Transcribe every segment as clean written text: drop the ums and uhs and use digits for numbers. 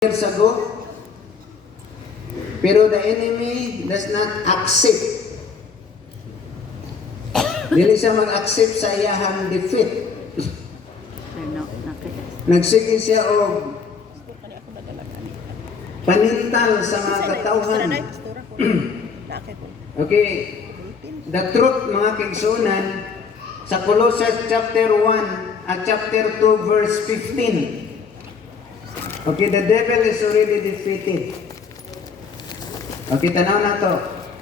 years ago, pero the enemy does not accept. Dili siya mag-accept sa iyahang defeat. Nagsige siya og panintal sa mga katawhan. Okay, the truth mga kaigsunan sa Colossians chapter 1 at chapter 2 verse 15. Okay, the devil is already defeated. Okay, tanaw na to.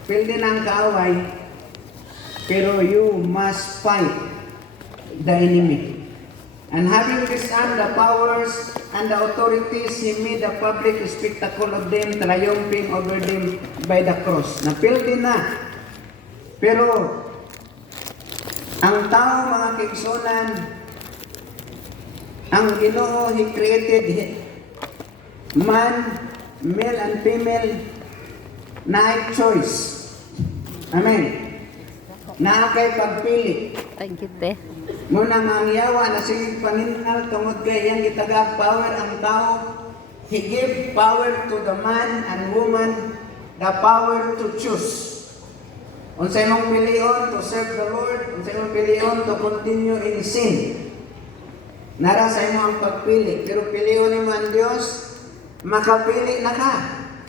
Pildi na ang kaaway, pero you must fight the enemy. And having disarmed the powers and the authorities, he made a public spectacle of them, triumphing over them by the cross. Napildi na. Pero, ang tao, mga kaigsunan, ang Ginoo, He created man, male and female, na choice. Amen. Na kay pagpili. Thank you, te. Muna mangyawa na sige paninal tungod kay iyang gitagak power ang tao. He gave power to the man and woman, the power to choose. Unsay mong pilion to serve the Lord, unsay mong pilion to continue in sin. Nara sa imo ang pagpili, pero pilion ni man Dios, makapili na ka.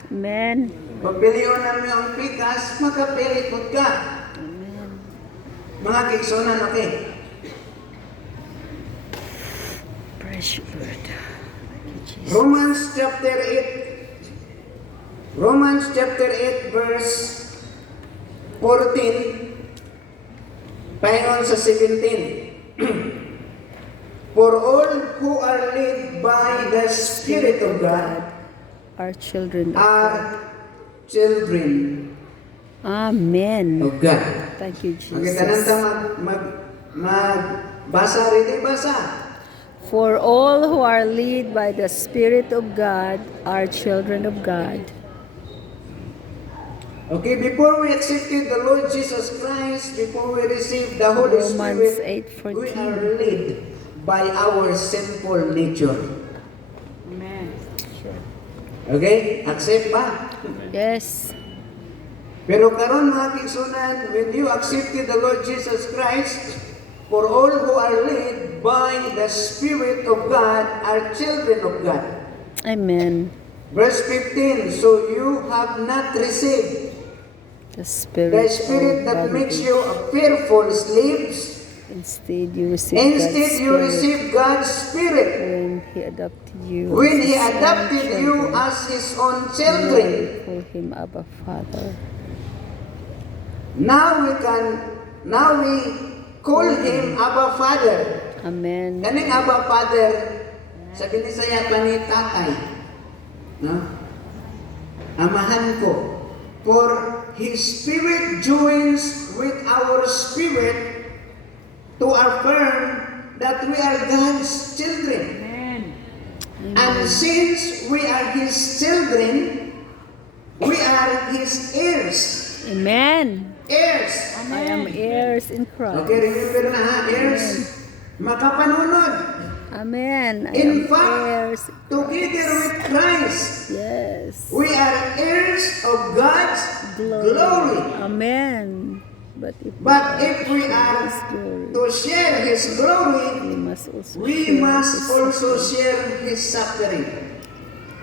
Amen. Pagpilion na mo ang pikas, makapili po ka. Amen. Mga kaigsunan, okay. Praise you, Lord. Thank you, Jesus. Romans chapter 8 verse 14 paingon sa 17. For all who are led by the Spirit of God Our children. are children Amen. of God. Thank you, Magkitanan ta Jesus. magbasa rin basa. For all who are led by the Spirit of God are children of God. Okay, before we accepted the Lord Jesus Christ, before we received the Holy Romans Spirit, 8:14. we are led by our sinful nature. Amen. Okay? Accept ba? Yes. Pero karon mga kaigsunan, when you accepted the Lord Jesus Christ, for all who are led by the Spirit of God are children of God. Amen. Verse 15, so you have not received The Spirit, the Spirit of that God makes you a fearful slaves. Instead, you receive Instead, God's you Spirit receive God's Spirit when He adopted you. when as He His own adopted you children. as His own children. We call Him Abba Father. Now we call Him Abba Father. Amen. Kaning Abba Father, sabi ni saya pa ni tatay, no? Amahan ko. For His Spirit joins with our spirit to affirm that we are God's children. Amen. And since we are His children, we are His heirs. Amen. Heirs. I am heirs in Christ. Okay, remember na ha, heirs. Makapanunod. Amen. I In am fact, heirs. together with Christ, Yes. we are heirs of God's glory. Amen. But But if we are His glory, to share His glory, we must also we share must His also suffering. share His suffering.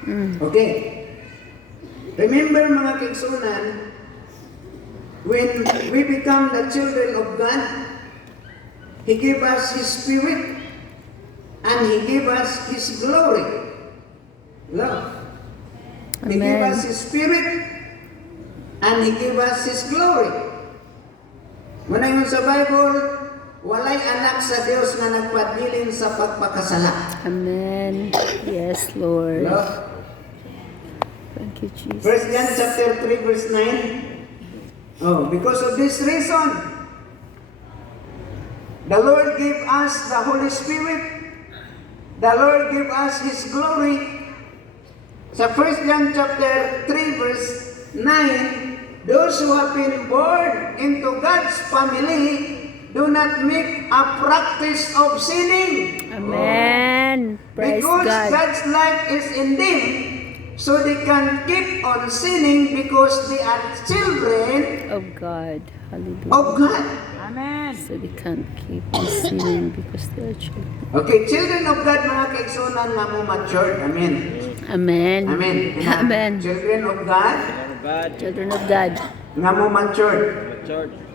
Mm. Okay? Remember mga kaigsunan, when we become the children of God, He gave us His Spirit and He gave us His glory. Love. He gave Amen. us His Spirit and He gave us His glory. Muna yun sa Bible, walay anak sa Diyos na nagpadilin sa pagpakasala. Amen. Yes, Lord. Love. Thank you, Jesus. 1 John chapter 3 verse 9. Oh, because of this reason, the Lord gave us the Holy Spirit. The Lord gave us His glory. Sa 1 John chapter 3 verse 9, those who have been born into God's family do not make a practice of sinning. Amen. Praise Because God. God's life is in them, so they can keep on sinning because they are children Of God. Hallelujah. of God. So they can't keep on sinning because they are children. Okay, children of God, mga kaigsunan nga mo matured. Amen. Amen. Amen. Amen. Children of God Children of God. nga mo matured.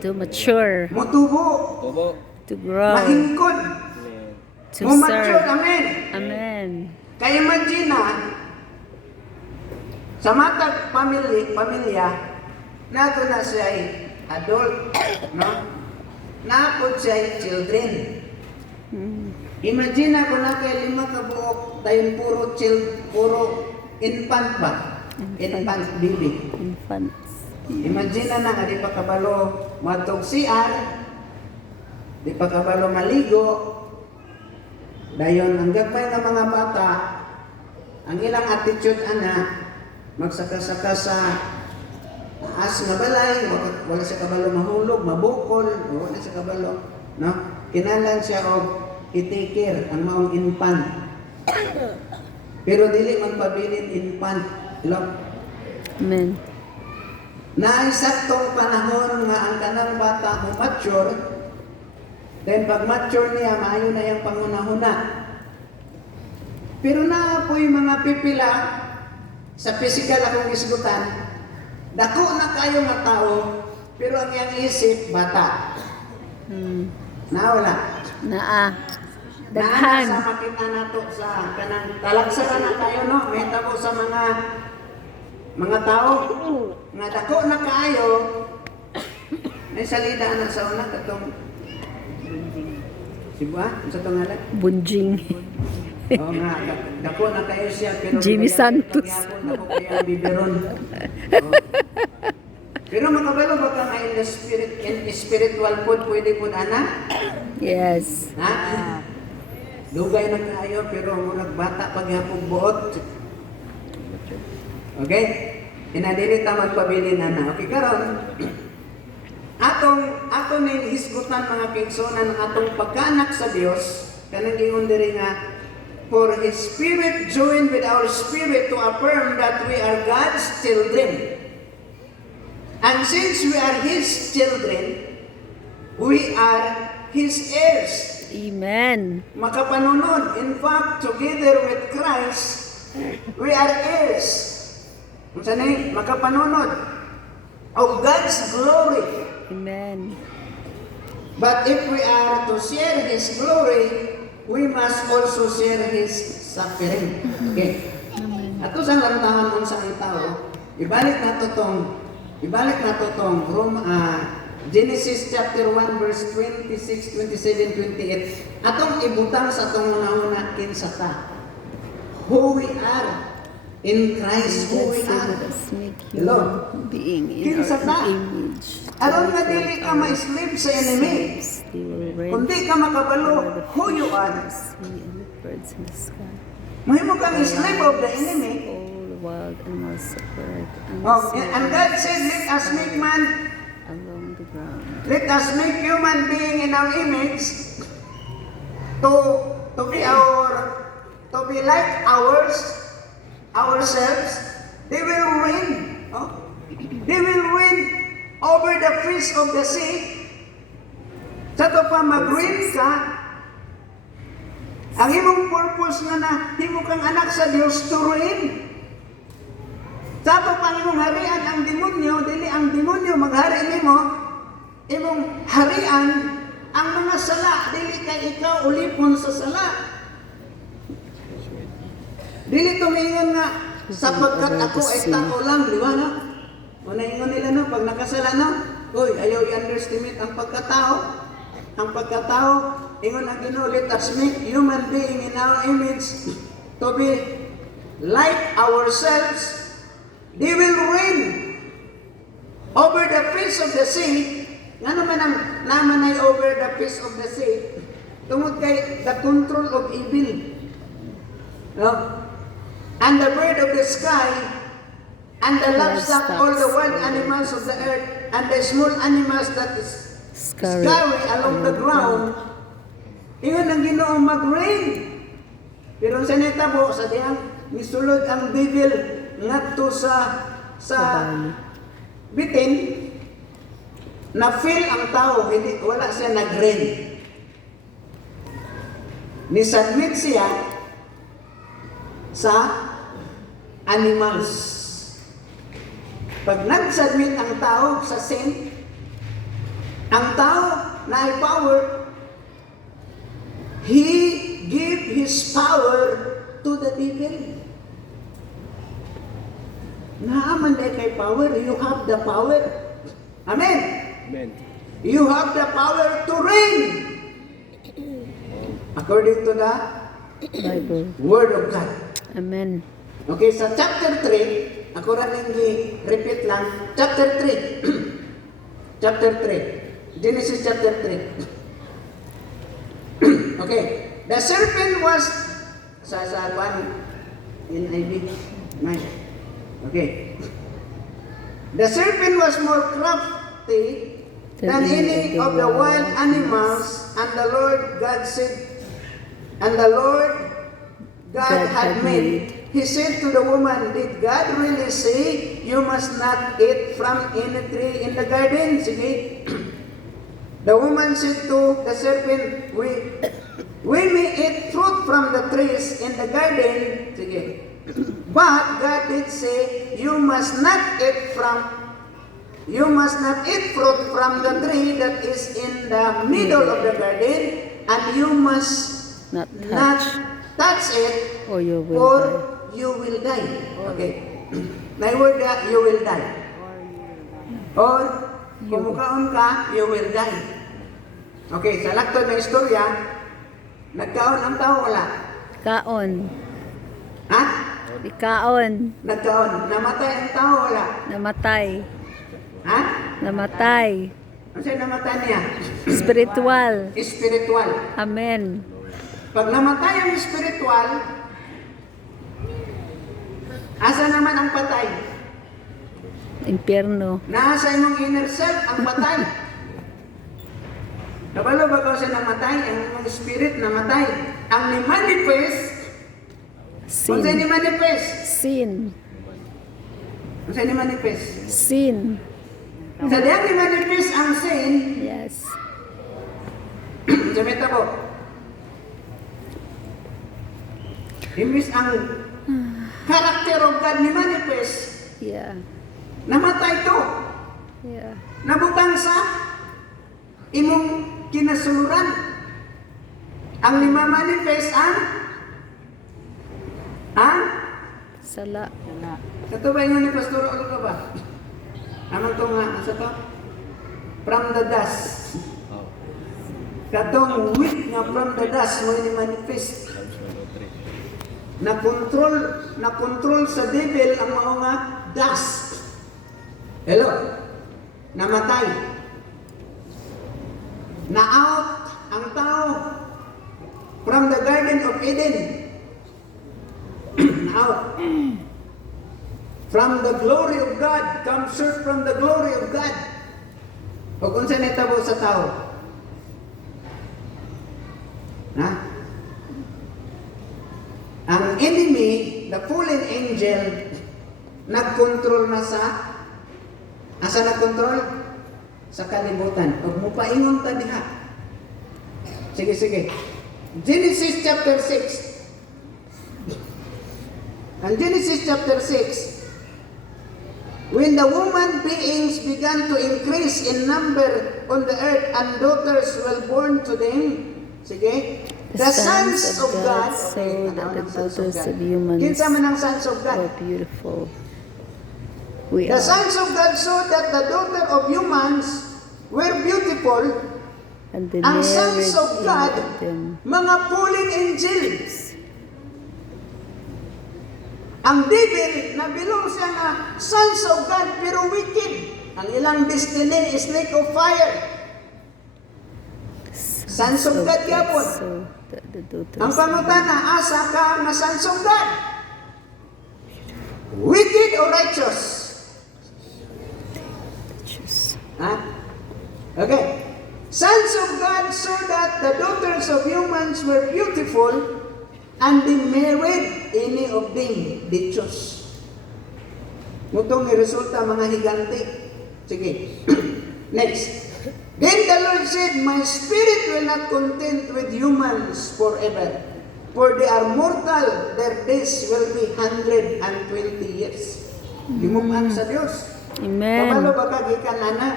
To mature. Mutubo. To grow. Mahingkod. To Mo matured. serve. Amen. Amen. Kaya imagine na, sa matag pamilya, nato na siya ay adult, no? Naapod siya ay children. Imagine ako na kay 5 ka buok, dahil puro infant ba? Infant baby. Infants. Imagine na nga, di pa kabalo matog CR, di pa kabalo maligo, dayon ang gagmay ng mga bata, ang ilang attitude ana, magsaka-saka sa taas nga balay, wala siya kabalo mahulog, mabukol, wala siya kabalo, no? Kinalan siya og i-take care ang maong infant. Pero dili man pabilin infant, hello? Amen. Naisaktong panahon nga ang kanang bata mo mature, then pag mature niya, maayo na yung pangunahuna. Pero na po yung mga pipila, sa physical akong isgutan, dako na kayo nga tao, pero ang iyang isip, bata. Nawala. Naa. Naana Daghan. sa makita nato sa kanang talagsaran na tayo, no? May tabo sa mga tao, nga dako na kayo, may salida na sa una, katong, Siba? Sa pangalan? Bunjing. Oo nga, dako na kayo siya, pero Jimmy Santos. Dako kayo ang biberon. Pero makabalo ba ka nga in the spirit, in spiritual food, pwede po ana? Yes. Ha? Lugay na kayo, pero murag bata paghapong buot. Okay? Inadili ta magpabili na na. Okay, karon. Atong ning hisgutan mga kaigsunan ng atong pagkaanak sa Dios, kanang giingon diri nga, for His Spirit joined with our spirit to affirm that we are God's children. And since we are His children, we are His heirs. Amen. Makapanunod. In fact, together with Christ, we are heirs. Kung saan makapanunod of God's glory. Amen. But if we are to share His glory, we must also share His suffering. Okay. Ato sa lantahan ng isang tao, ibalik na to tong Genesis chapter 1 verse 26, 27, 28. Atong ibutang sa atong mga una kinsa ta. Who we are in Christ, who we are. Hello? Being in Kinsa ta? our image. Aron nga dili ka ma-slave sa enemy. They will reign Kundi ka makabalo over the who you fish in are. the sea and the birds in the sky. Mahimo kang slave of the enemy. All the wild animals separate and Oh, and God said, let us make man, along the ground. let us make human being in our image to be like ourselves. They will reign. Oh? They will reign over the fish of the sea. Sa to pa mag-reign ka, ang imong purpose na himo kang anak sa Dios to reign. Sa to pang imong harian ang demonyo, dili ang demonyo maghari nimo, imong harian ang mga sala, dili kay ikaw ulipon sa sala. Dili tumingon nga sapagkat ako ay tao lang, di ba no? O naingon nila no, pag nakasala no, uy, ayaw i-underestimate ang pagkatao. Ang pagkatao, ingon ang Ginoo, let us make human being in our image to be like ourselves. They will reign over the fish of the sea. Nga naman ang naman ay over the fish of the sea. Tungod kay the control of evil. No? And the bird of the sky, and the livestock, all the wild animals of the earth, and the small animals that is scurry along the ground. Ingon ang Ginoo mag-reign. Pero sa netabo, sa diyang misulod ang devil ngadto sa Sabay. bitin, na-feel ang tao, hindi, wala siya nag-rain. Nisubmit siya sa animals. Pag nag-submit ang tao sa sin, ang tao na ay power, he give his power to the devil. Naaman day kay power, you have the power. Amen. Amen. You have the power to reign. According to the Bible. Word of God. Amen. Okay, sa chapter 3, ako rin repeat lang, chapter 3. Chapter 3. Genesis chapter 3. Okay. The serpent was sa NIV. Nice. Okay. The serpent was more crafty than any of the wild animals, and the Lord God had made. He said to the woman, did God really say you must not eat from any tree in the garden? Sige. The woman said to the serpent, we may eat fruit from the trees in the garden. Sige. But God did say, you must not eat fruit from the tree that is in the middle of the garden, and you must Not not touch, touch it, or you will or die. you will die. Okay. May word that you will die. Or kung mukaon ka, you will die. Okay, sa laktod na istorya, nagkaon ang tao wala. Kaon. Ha? Ikaon. Nagkaon. Namatay ang tao wala. Namatay. Ha? Namatay. Ano siya namatay niya? Spiritual. Spiritual. Amen. Pag namatay ang spiritual, asa naman ang patay? Impyerno. Nasa imong inner self ang patay. Kabalo ba ko siya namatay? Ang imong spirit namatay. Ang ni-manifest, kung saan Sin. ni-manifest? Sin. Kung saan ni-manifest? Sin. Sa diyang ni-manifest ang sin, Yes. sabi ko, imbis ang character of God ni-manifest, Yeah. namatay to. Yeah. Nabutang sa imong kinasuluran. Ang lima manifest ang Sala. ito ba yun ni Pastor ano ka ba? Ano to nga? Asa to? From the dust. Katong weak nga from the dust mo ni manifest. Na-control sa devil ang mga nga dust. Hello? Namatay. Na-out ang tao from the Garden of Eden. Na-out. From the glory of God, come short from the glory of God. Pag unsa nitabo sa tao. Na? Ang enemy, the fallen angel, nagkontrol na sa asa nagkontrol? Sa kalibutan. Huwag mo paingon ta diha. Sige. Genesis chapter 6. And Genesis chapter 6. When the woman beings began to increase in number on the earth and daughters were born to them, sige, the sons of God, saw that the daughters of humans kinsa man ang sons of God? were beautiful. We The are. sons of God saw that the daughter of humans were beautiful. And the Ang marriage sons of God, of them. mga fallen angels. Ang devil, na belong siya na sons of God, pero wicked. Ang ilang destiny is lake of fire. Sons of God yapon. So the daughters. Ang pangutana, asa ka na sons of God? Wicked or righteous? Choose. Ha? Okay. Sons of God saw that the daughters of humans were beautiful, and they married any of them they chose. Mutong resulta mga higante. Sige. Next. Then the Lord said, my spirit will not contend with humans forever, for they are mortal, their days will be 120 years. Dimumang sa Diyos. Amen. Kabalo ba kagikan ana?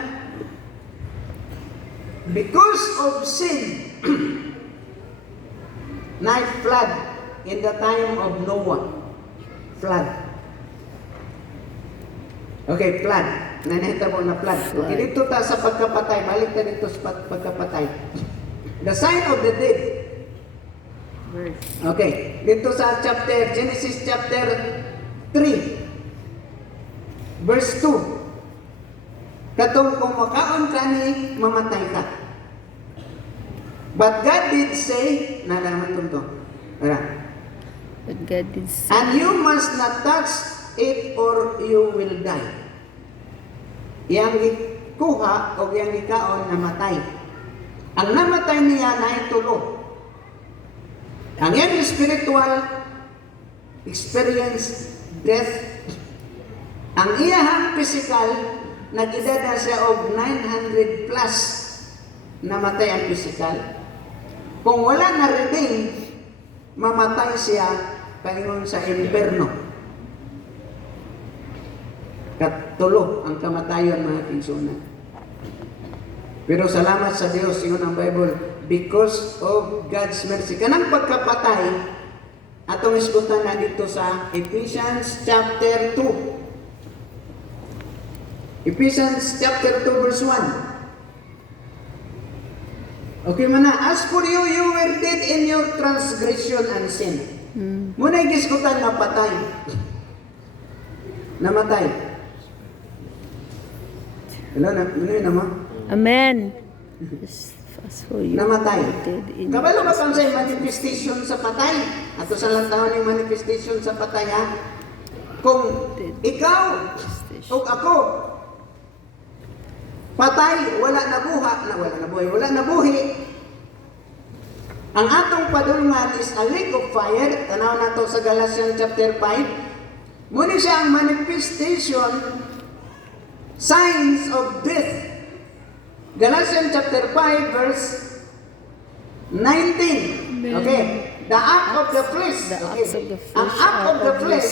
Because of sin, night flood in the time of Noah. Flood. Okay, flood. Nanahita mo na flood. Flood. Okay, dito ta sa pagkapatay. Balik ta dito sa pagkapatay. The sign of the dead. Okay, dito sa Genesis chapter 3, verse 2. Katong kung makaon ka ni, mamatay ka. But God did say, nalaman to. But God did say, and you must not touch it or you will die. Yang ikuha o yang ikaon namatay. Ang namatay niya na itulo. Ang iyang spiritual experience, death. Ang iyang physical, nag-edad na siya og 900 plus, namatay ang physical. Kung wala na redeem, mamatay siya paingon sa imperno. Katulo ang kamatayon, mga kinsunan. Pero salamat sa Diyos, yun ang Bible, because of God's mercy. Kanang pagkapatay, atong isgutan na dito sa Ephesians chapter 2. Ephesians chapter 2 verse 1. Okay man na, as for you, you were dead in your transgression and sin. Muna'y gisgutan na patay. Namatay. Hello, muna'y naman. Amen. As for you, Namatay. dead in Kabalo ba kang sa'y manifestation sa patay? Ato sa lang taon yung manifestation sa patay, ha? Kung ikaw o ako, patay, wala na buhi. Ang atong padulngan is a lake of fire. Tanaw na to sa Galatians chapter 5. Muna siya ang manifestation, signs of death. Galatians chapter 5 verse 19. Okay. The act of the flesh. the Okay. acts of the flesh Ang act of the flesh,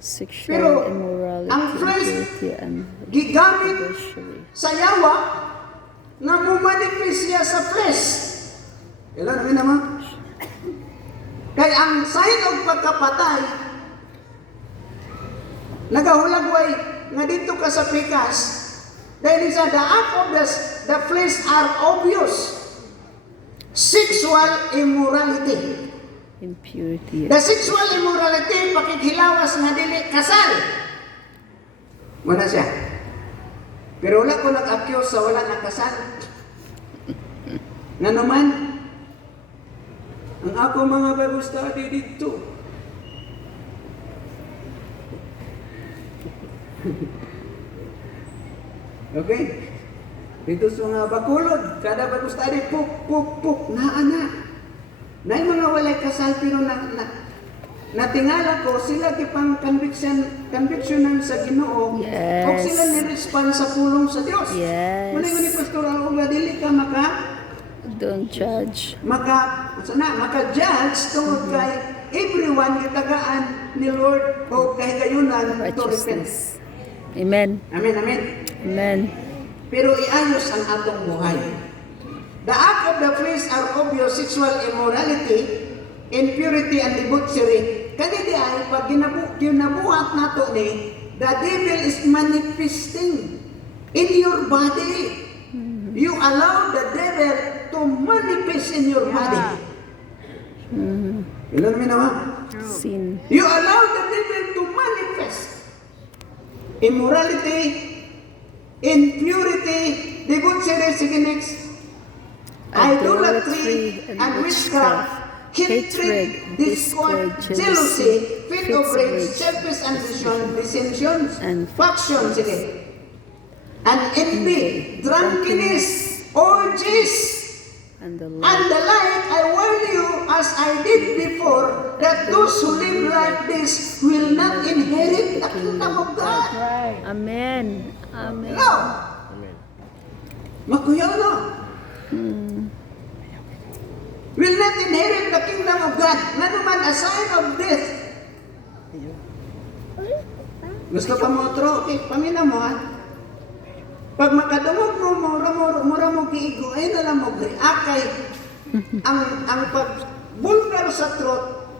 sexual pero immorality, ang flesh, impurity, and gigamit adultery. sa yawa nga mumanifest siya sa flesh. Ilan namin naman? Kaya ang sign of pagkapatay, nagahulagway nga dito ka sa pikas, dahil sa the act of the flesh are obvious. Sexual immorality. Impurity. The sexual immorality, pakighilawas nga dili kasal. Muna siya. Pero wala ko nag-accuse sa wala nakasal. Nga naman, ang ako mga Bible study dito. Okay? Dito sa mga bakulod, kada Bible study, puk, na. Na yung mga walay kasal, pero natingala ko, sila kipang convictionan sa Ginoo, Yes. o sila ni-respond sa pulong sa Diyos. Yes. Muna yung ni Pastor Auga, dili ka Don't judge. maka-judge tungod kay everyone gitagaan ni Lord o kay gayunan to repent. Righteousness. Amen. Amen, amen. Amen. Pero iayos ang atong buhay. The act of the flesh are obvious: sexual immorality, impurity, and debauchery. Kanidi ay pag ginabuhat nato ni, the devil is manifesting in your body. You allow the devil to manifest in your body. Ilan mo naman? Sin. You allow the devil to manifest. Immorality, impurity, debauchery, sige next. Idolatry and witchcraft, hatred, discord, jealousy, fit of rage, selfish ambition, dissensions, and factions, sige. And envy, drunkenness, orgies, And the and Lord. the like. I warn you, as I did before, that those who live like this will not inherit the kingdom kingdom of God. Amen. Amen. Hello? Makuyaw no? Will not inherit the kingdom of God. Nanuman a sign of this. Gusto pa mo otro? Okay, pamina mo ha. Pag makadungog mo, mura mo kiigo, ay nalang mo akay. ang pagbulgar sa throat,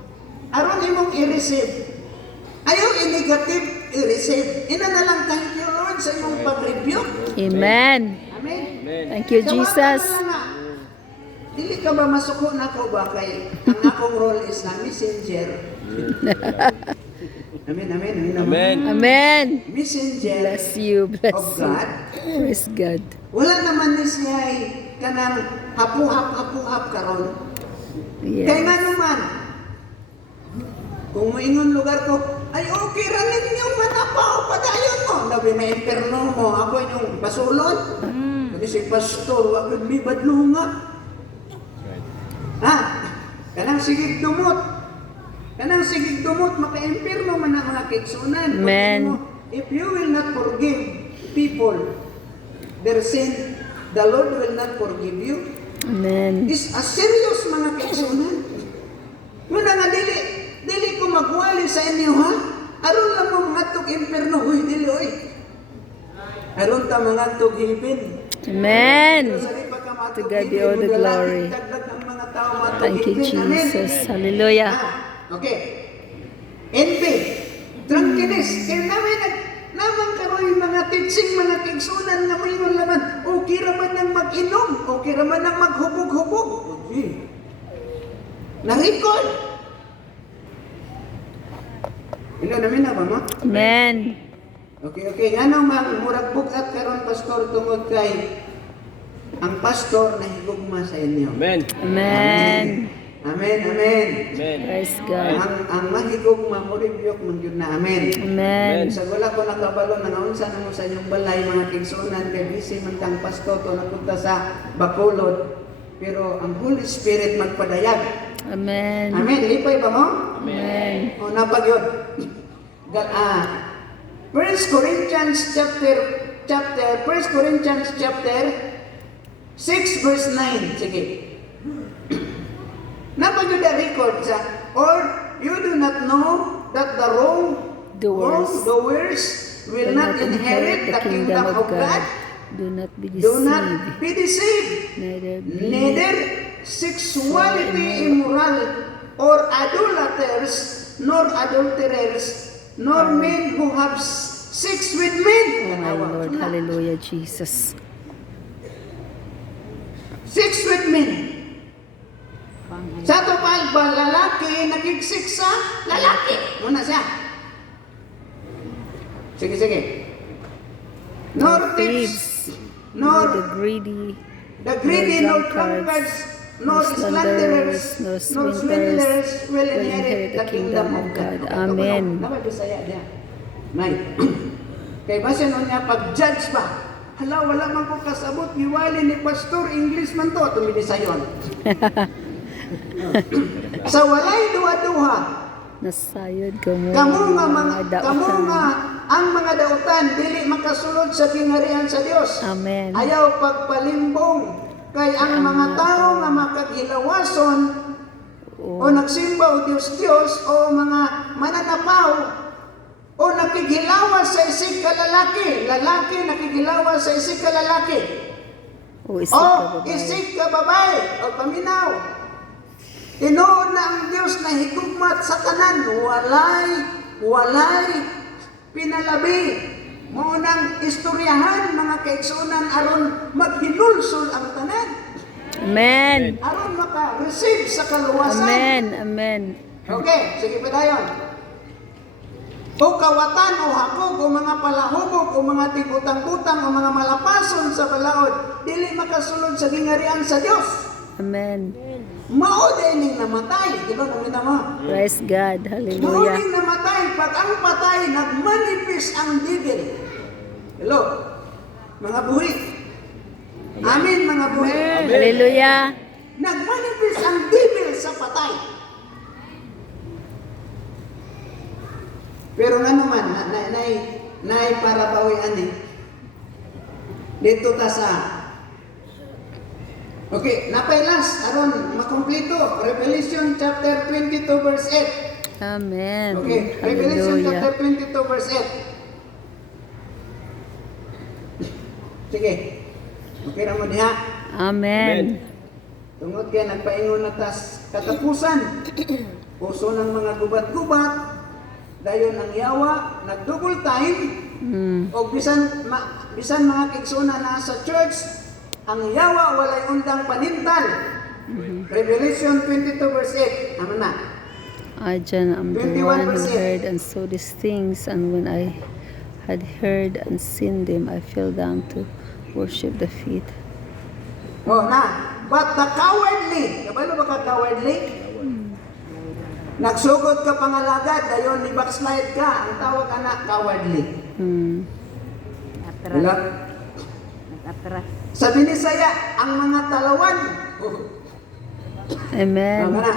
aron imong i-receive. Ayaw i-negative i-receive. Ina na lang, thank you Lord sa imong pag-rebuke. Amen. Amen. Thank you, Jesus. Dili ka ba masuko na ko ba kay ang akong role is na messenger. Amen, amen, amen. Amen. Amen. Messenger Bless you. Bless of you. God. Praise God. Wala naman ni siya kanang hapuhap karon. Kaya nga Yes. naman, kung moingon lugar ko, ay okay ra ninyo manapaw padayon mo. Nabi may imperno mo, ako yung basulon. Kasi si pastor, wag mi badlunga. Ha? Kanang sigig dumot. Kanang sigig dumot, maka-imperno man ang mga kitsunan. Amen. If you will not forgive people their sin, the Lord will not forgive you. Amen. Is a serious mga kaigsunan. Muna nga dili ko magwali sa inyo ha. Aron lang mo mga tug imperno, huy dili oy. Aron ta mga tug heaven. Amen. Sari pa ka matug To God be heaven, all the mo dalagin, glory. dagdag ang mga tao matug Thank you, heaven. Amen. Jesus. Hallelujah. Okay. Envy, drunkenness, kaya naman karoy mga teaching, mga kaigsunan na may laman, okay raman ng mag-inom, okay raman ng maghubog-hubog. Okay. Na-record. Ilo namin na ba mo? Amen. Okay. Nga nang murag bukat karon pastor tungod kay ang pastor na higugma sa inyo. Amen. Amen. Amen. Amen. Praise God. Ang mahigugma mo rebuke man yun na amen. Amen. Sa wala ko nakabalo na naunsa na mo sa inyong balay mga kigsunan kay busy man kang pastor to napunta sa Bacolod. Pero ang Holy Spirit magpadayag. Amen. Amen. Lipay ba mo? Amen. O napagyod. 1 Corinthians chapter 1 Corinthians chapter 6 verse 9. Sige. Napagyod the record sa or you do not know that the wrongdoers will not inherit the kingdom of God. Do not be Do not deceived. be deceived. Neither sexuality immoral or idolaters, nor adulterers, nor men who have sex with men. Oh my Lord. Hallelujah, Jesus. Sex with men. Sa tupal ba lalaki nakiksik sa lalaki? Muna siya. Sige. Nor thieves, Nor nor the greedy, the greedy, nor drunkards, drunkards, nor slanderers, nor swindlers will inherit the kingdom of God. Amen. Dapat Bisaya niya. Nay. Kay base nun niya pag-judge ba? Hala, wala man ko kasabot. Iwali ni Pastor, English man to. Tumidisayon. Sa walay duha-duha, nasayod ka mo. Kamu dautan. nga ang mga dautan dili makasulod sa gingharian sa Dios. Amen. Ayaw pagpalimbong kay ang mga tao nga makaghilawason o nagsimba o Diyos o mga mananapaw o nakighilawas sa isig ka lalaki nakighilawas sa isig ka lalaki O isip o ka babae. isig ka babae o paminaw. Tinuod na ang Diyos na higugmat sa tanan, walay pinalabi. Mo nang istoryahan mga kaigsunan aron maghinulsol ang tanan. Amen. Aron maka-receive sa kaluwasan. Amen. Amen. Okay, sige pa tayo. O kawatan o hakog o mga palahubog o mga tibutang-butang o mga malapason sa balaod, dili makasulod sa gingharian sa Dios. Amen. Mao dining namatay, di ba namin naman? Praise God. Hallelujah. Mahuling namatay, pag ang patay, nagmanifest ang devil. Hello, mga buhi. Amen, mga buhi. Hallelujah. Nagmanifest ang devil sa patay. Pero nga naman, nay para bawi ani. Dito ta sa okay, napay last aron makumpleto Revelation chapter 22 verse 8. Amen. Okay, Revelation Hallelujah. chapter 22 verse 8. Sige. Okay ra mo diha. Amen. Tungod kay nagpaingon na tas katapusan. Puso ng mga gubat-gubat, dayon ang yawa, nag-double time, o bisan mga kigsuna na sa church, ang yawa walay undang panintal. Revelation 22 verse 8. Ano na? I, John, am the 21 one who verse 8. heard and saw these things, and when I had heard and seen them, I fell down to worship the feet. Oh, na. But the cowardly, kabalo ba ka cowardly? Nagsugod ka pangalagad, dayon ni backslide ka, ang tawag anak cowardly. Wala. Sa Binisaya, ang mga talawan. Amen. Ang na.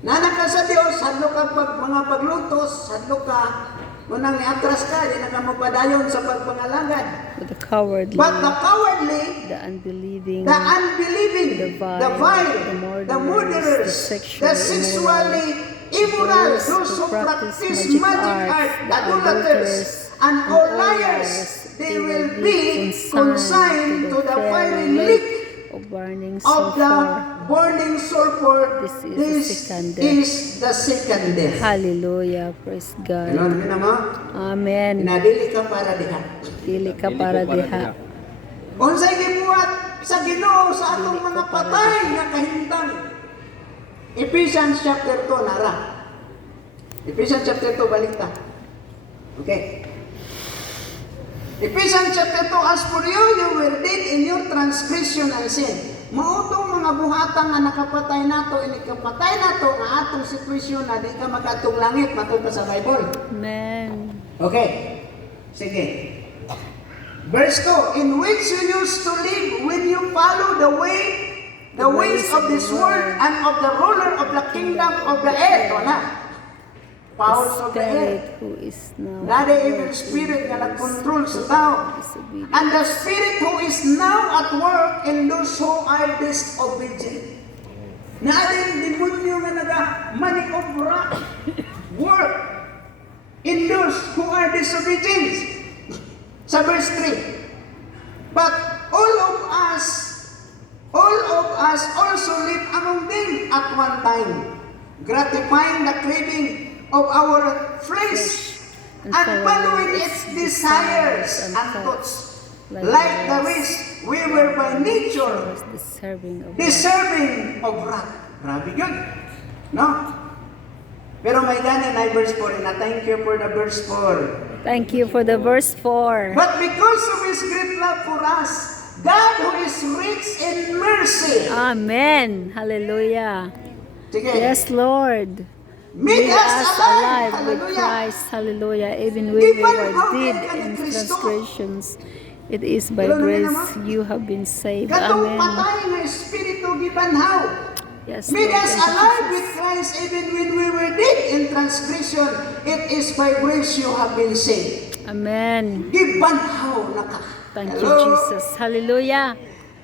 Nanak ka sa Dios, hadlo ka mga paglutos, hadlo ka munang niatras ka, di na ka magpadayon sa pagpangalagad. But the cowardly, But the cowardly, the unbelieving, the unbelieving, the the vile, vile, the the murderers, murderers, the the sexually immoral, those who practice magic art, the idolaters, and all liars, they will be consigned to the fiery lake of burning of the sulfur. burning sulfur. This is the This second death. is the second death. Hallelujah. Praise God. Ano mo? Amen. Pinadili ka para diha. Dili ka para diha. Unsay gibuhat sa Ginoo sa atong mga patay nga kahimtang. Ephesians chapter 2 nara. Ephesians chapter 2 balik ta. Okay. Ephesians chapter 2, as for you, you were dead in your transgression and sin. Mautong mga buhatang nga nakapatay nato, inikapatay nato nga atong sitwasyon na di ka makatong langit, matulta sa Bible. Amen. Okay. Sige. Verse 2, in which you used to live when you follow the ways of this world and of the ruler of the kingdom of the air. Wala. Powers of the air. Spirit who is now Nada evil spirit nga nag-control sa tao. disobedient. And the spirit who is now at work in those who are disobedient. Nada yung demonyo nga naga-maniobra work in those who are disobedient. Sa verse 3. But all of us also live among them at one time, gratifying the craving of our flesh and following its desires and thoughts. Like the rest, we were by nature deserving of wrath. Grabe yun. No? Pero may ganin ay verse 4, and thank you for the verse 4. Thank you for the verse 4. But because of His great love for us, God who is rich in mercy. Amen. Hallelujah. Sige. Yes, Lord. Made us alive. with Hallelujah. Christ. Hallelujah. Even when we Even were how dead can in Kristo? transgressions, it is by Hello, grace naman. you have been saved. Katong Amen. patay nga espiritu gibanhaw. Yes, Made Lord. us Thank you, alive Jesus. with Christ even when we were dead in transgression. It is by grace you have been saved. Amen. Gibanhaw na ka. Thank you, Hello? Jesus. Hallelujah.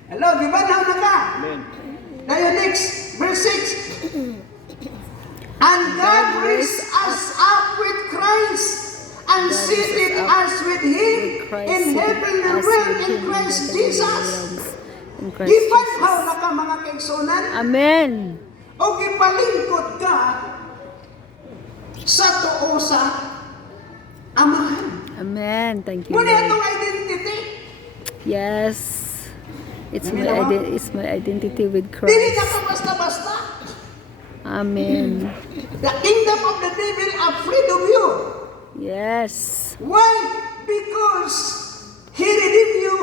Hello, gibanhaw na ka. Now next, verse 6. And God raised us up with Christ and God seated raised us with Him Christ in seated heavenly us realm with in Him in Christ heavenly Jesus. realms. In Christ Gibanhaw Jesus. na ka mga kaigsunan. Amen. O gipalingkod ka sa tuo sa Amahan. Amen. Thank you, Muna itong Lord. identity. Yes. It's my identity with Dili na Christ. ka basta-basta. Amen. The kingdom of the devil afraid of you. Yes. Why? Because He redeemed you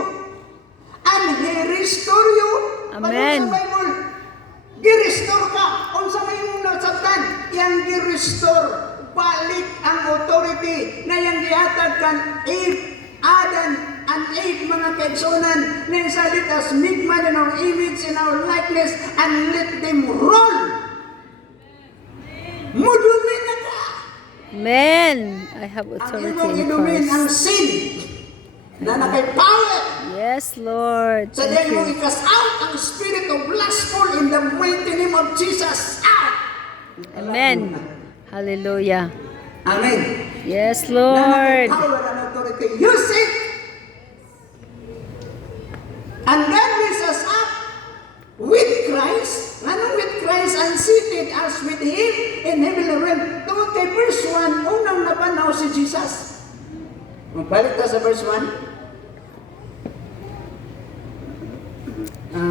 and He restore you. Amen. Sa Bible, gi-restore ka. Kung sa may muna sabtan, yang gi-restore. Balik ang authority na yang gihatag kan Eve, Adam, and Eve, mga kaigsunan, na salit as make man in our image, in our likeness, and let them rule. Mudumi na ka. Amen. I have Ang authority imong in inumin ang Christ. sin na nakay-power. Yes, Lord. Sa Thank diyan mo you. i-cast out ang spirit of lustful in the mighty name of Jesus. Out! Amen. Hallelujah. Amen. Yes, Na Lord. power and authority. Use it. And God raise us up with Christ. Anong with Christ? And seated us with Him in heavenly realm. Tungkol kay verse 1, unang napanaw si Jesus. Magbalik ta sa verse 1.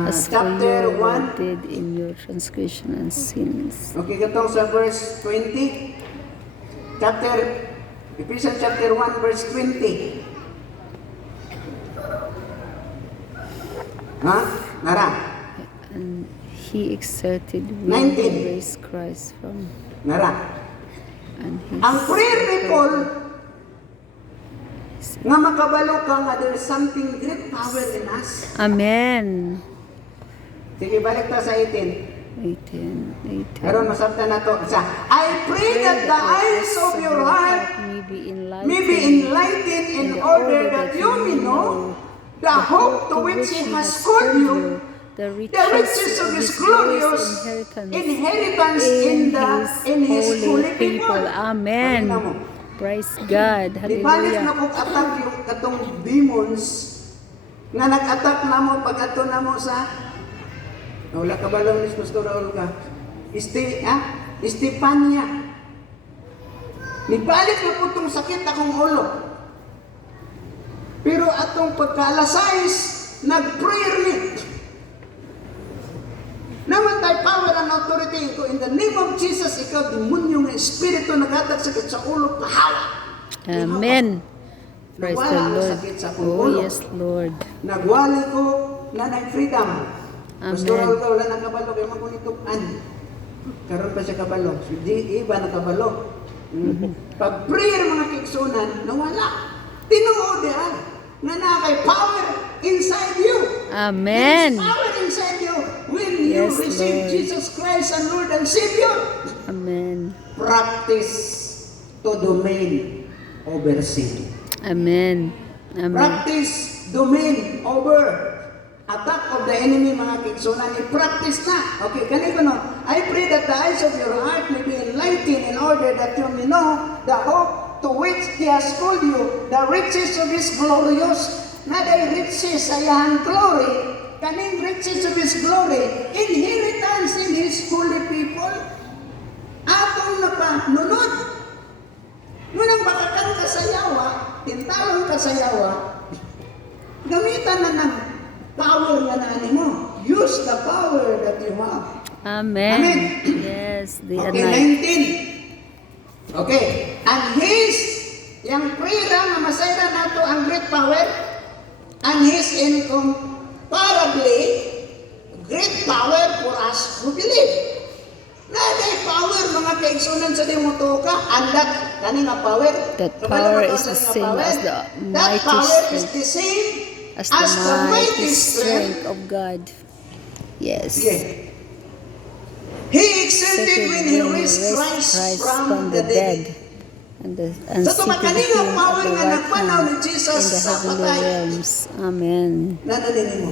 As for Chapter you were 1. dead in your transgression and sins. Okay, katong sa verse 20. Ephesians chapter 1 verse 20. Ha? Nara. And He exerted will 19. to raise Christ from Nara. and His Ang prayer ni Paul nga makabalo ka nga there's something great power in us. Amen. Sige, balik ta sa 18. 18. Karon masabtan na to sa I pray that the eyes of your heart may be enlightened in order that you may know the hope to which He has called you, the the riches of His glorious inheritance in His holy people. Amen. Pakita mo. Praise God. Di balik na Hallelujah. kung attack yung katong demons nga nag-attack na mo pag ato na mo sa wala ka balong ni Pastor Raul ka Estefania. Nibalik na po itong sakit akong ulo. Pero atong pagka-alas-6, nag-prayer ni. Naman tayo power and authority ko. In the name of Jesus, ikaw, demonyo ng espiritu naghatag sakit sa ulo, kahawa. Amen. Praise the Nawala ang Lord. sakit sa akong Oh, ulo. yes, Lord. Nagwali ko na nag-freedom. Amen. Pastor Raul ka, wala nang kabalo, kaya magunitupan. Karoon pa siya kabalo. Si iba na kabalo. Pag prayer mga kiksunan, nawala. Tinuod yan. Na nakay power inside you. Amen. There is power inside you when you Yes, receive Lord. Jesus Christ and Lord and Savior. Amen. Practice to domain over sin. Amen. Amen. Practice domain over attack of the enemy, mga kiksunan. I-practice na. Okay, kanino no? I pray that the eyes of your heart may be enlightened in order that you may know the hope to which He has called you, the riches of His glorious, na the riches sa iyang glory, kaning riches of His glory, inheritance in His holy people. Atong napanunod. Ngunang bakakang kasayawa, tintalong kasayawa, gamitan na ng power nga nani mo. Use the power that you have. Amen. Amen. Yes, the Okay, night. 19. Okay. And His, yung prayer nga masayra nato ang great power, and His incomparably great power for us who believe. Naday power mga kaigsunan sa dimuto ka, and that kaninga power. That So, power ano ba is to the sa same power? as the That mighty power is strength. the same As the mighty strength of God. Yes. Yeah. He exerted Exerted when He when He raised raised Christ from the dead. And Sa seated tumakaning Him ang power at the nga right nagpanaw ni hand Jesus in the sa heavenly patay. realms. Amen. Nananini mo.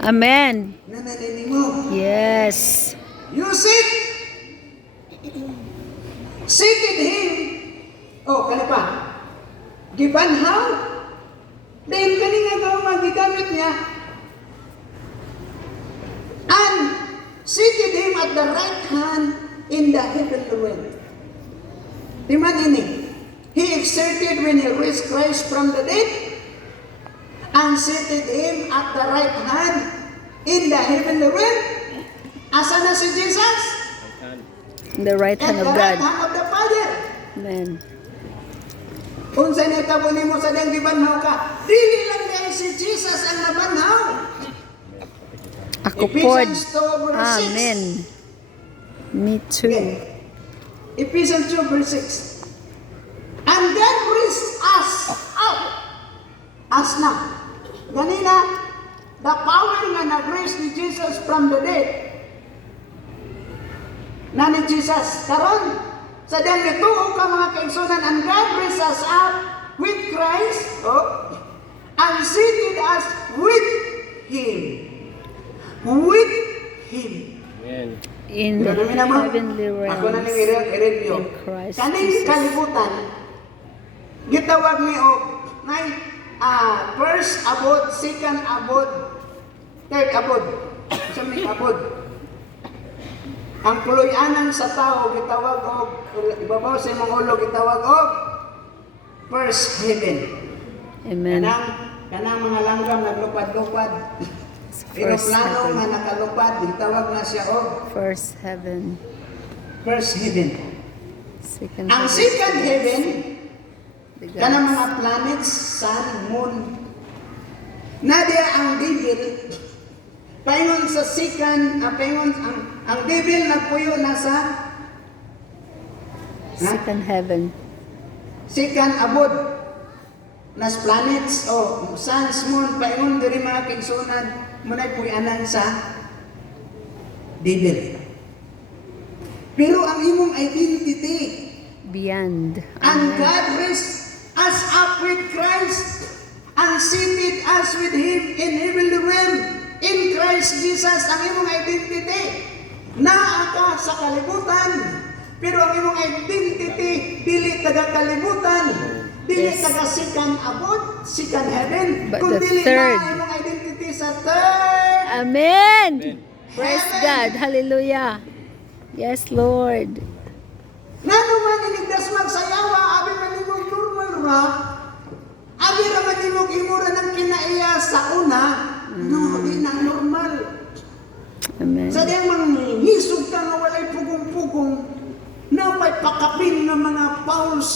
Amen. Nananini mo. Yes. Use it. Seated Him. Oh, kani pa. Gibanhaw. Dahil kaninga daw magigamit niya. And seated Him at the right hand in the heavenly realm. Timan ini. He exerted when He raised Christ from the dead and seated Him at the right hand in the heavenly realm. Asa na si Jesus? In the right At hand the of right God. hand of the Father. Amen. Unsa ni tabo nimo sa dang gibanhaw ka? Dili lang dahil si Jesus ang nabanhaw. Ako pod. Ephesians 2 verse 6. Amen. Me too. Okay. Ephesians 2 verse 6. And God raised us up. As na. Ganina, the power nga nag-raise ni Jesus from the dead. Na ni Jesus, karon Sa dyan nituo ka mga kaigsunan, and God raised us up with Christ, and seated us with Him. With Him. In the heavenly Ako na realms ning i-review. in Christ Kaning Jesus. kalibutan, gitawag ni og nay first abode, second abode, third abode. Sa may abode. Ang puloy-anan sa tao gitawag og ibabaw sa imong ulo gitawag og first heaven. Amen. Kanang mga langgam naglupad-lupad. Pero First plano nga heaven. nakalupad, gitawag na siya og First heaven. first heaven. Second Ang heaven. second heaven, The kanang gods. mga planets, sun, moon, nadia ang devil, paingon sa second, paingon ang devil nagpuyo na sa Second heaven. second abode nas planets o suns, moon, paingon diri mga kaigsunan munay puyanan sa devil. Pero ang imong identity, Beyond. and Amen. God raised us up with Christ and seated us with Him in heavenly realm in Christ Jesus. Ang imong identity naa ka sa kalibutan, pero ang imong identity dili taga kalibutan, dili Yes. taga second abode, second heaven, But kundi the dili third. na imong identity sa third. Amen. Praise Heaven. God. Hallelujah. Yes, Lord. Ngano man inigdas magsayawa, abi man imong normal ra, abi ra man imong imura ng kinaiya sa una, no, di na normal. Amen. Sa diyang manghisog ka nga walay pugong-pugong, na may pakapin ng mga false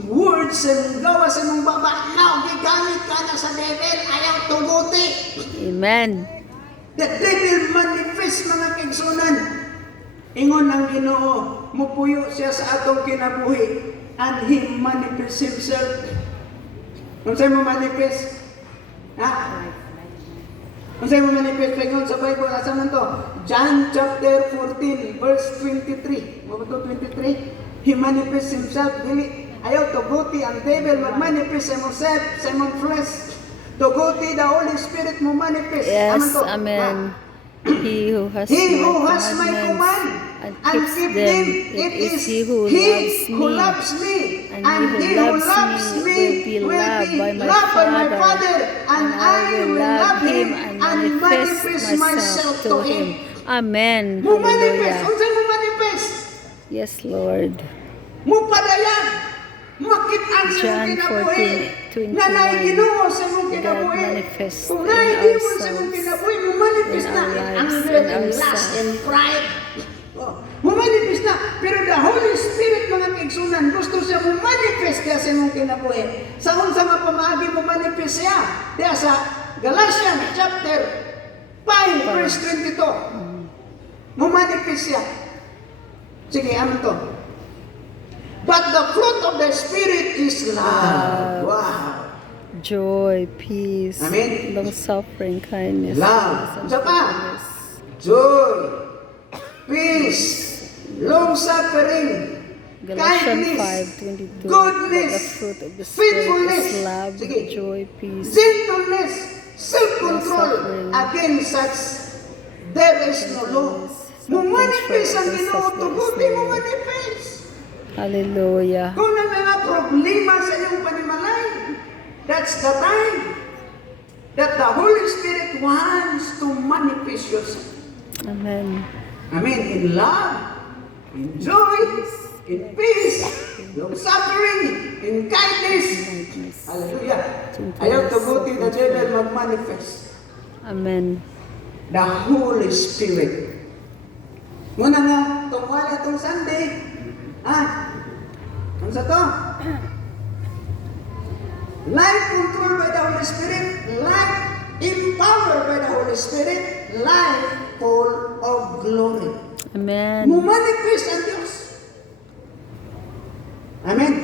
words and gawa sa mong baba, now, gigamit ka na sa devil, ayaw tuguti. Amen. The devil manifest mga kaigsunan. Ingon ang Ginoo, mupuyo siya sa atong kinabuhi, and He manifests Himself. Kung sa'yo mo manifest? Ha? Kung sa'yo mo manifest, paingon sa Bible, asa man to? John chapter 14, verse 23. Mo ba to 23? He manifests Himself. Dili, ayaw tuguti ang devil mag-manifest sa himself, sa imong flesh. Tuguti the Holy Spirit mo manifest. Yes, Aman to? amen. He who has He who my has my commandments command and and keeps keep them, them, it is he who who loves loves me, and and he who loves me will be loved by my Father, and I will love him and and manifest manifest myself to him. Amen. Mo manifest, Hallelujah. unsa mo manifest? Yes, Lord. Mo padayag, makit-an sa John imong kinabuhi. 14:21. Na naay Ginoo sa imong God kinabuhi. manifest Kung in naay our Ginoo sa imong souls, kinabuhi, mo manifest in na our in lives, anger, in in our lust, self. in pride. Mo manifest na. Pero the Holy Spirit mga kaigsunan, gusto siya mo manifest kaya sa imong kinabuhi. Sa unsa nga pamaagi mo manifest siya? Diya sa Galatians chapter 5 verse 22. Mo manifest siya. Sige, ano to? But the fruit of the Spirit is love. Wow. Joy, peace, Amen. long-suffering, kindness, Love. goodness, and Isa pa. faithfulness. Joy, peace, long-suffering, Galatians kindness, 5:22. goodness, But the fruit of the Spirit faithfulness, is love, sige, joy, peace, gentleness, self-control. long-suffering, Against such, there is no law. Mo manifest ang Ginoo, tuguti mo manifest. Hallelujah. Kung na mga problema sa iyong panimalay, that's the time that the Holy Spirit wants to manifest yourself. Amen. Amen. In love, in joy, in peace, long suffering, in kindness. Kindness. Hallelujah. Ayaw tuguti the devil mag-manifest. Amen. The Holy Spirit. Muna nga, tungwala itong Sunday. Ano sa to? Life controlled by the Holy Spirit, life empowered by the Holy Spirit, life full of glory. Amen. Mumanifest ang Diyos. Amen.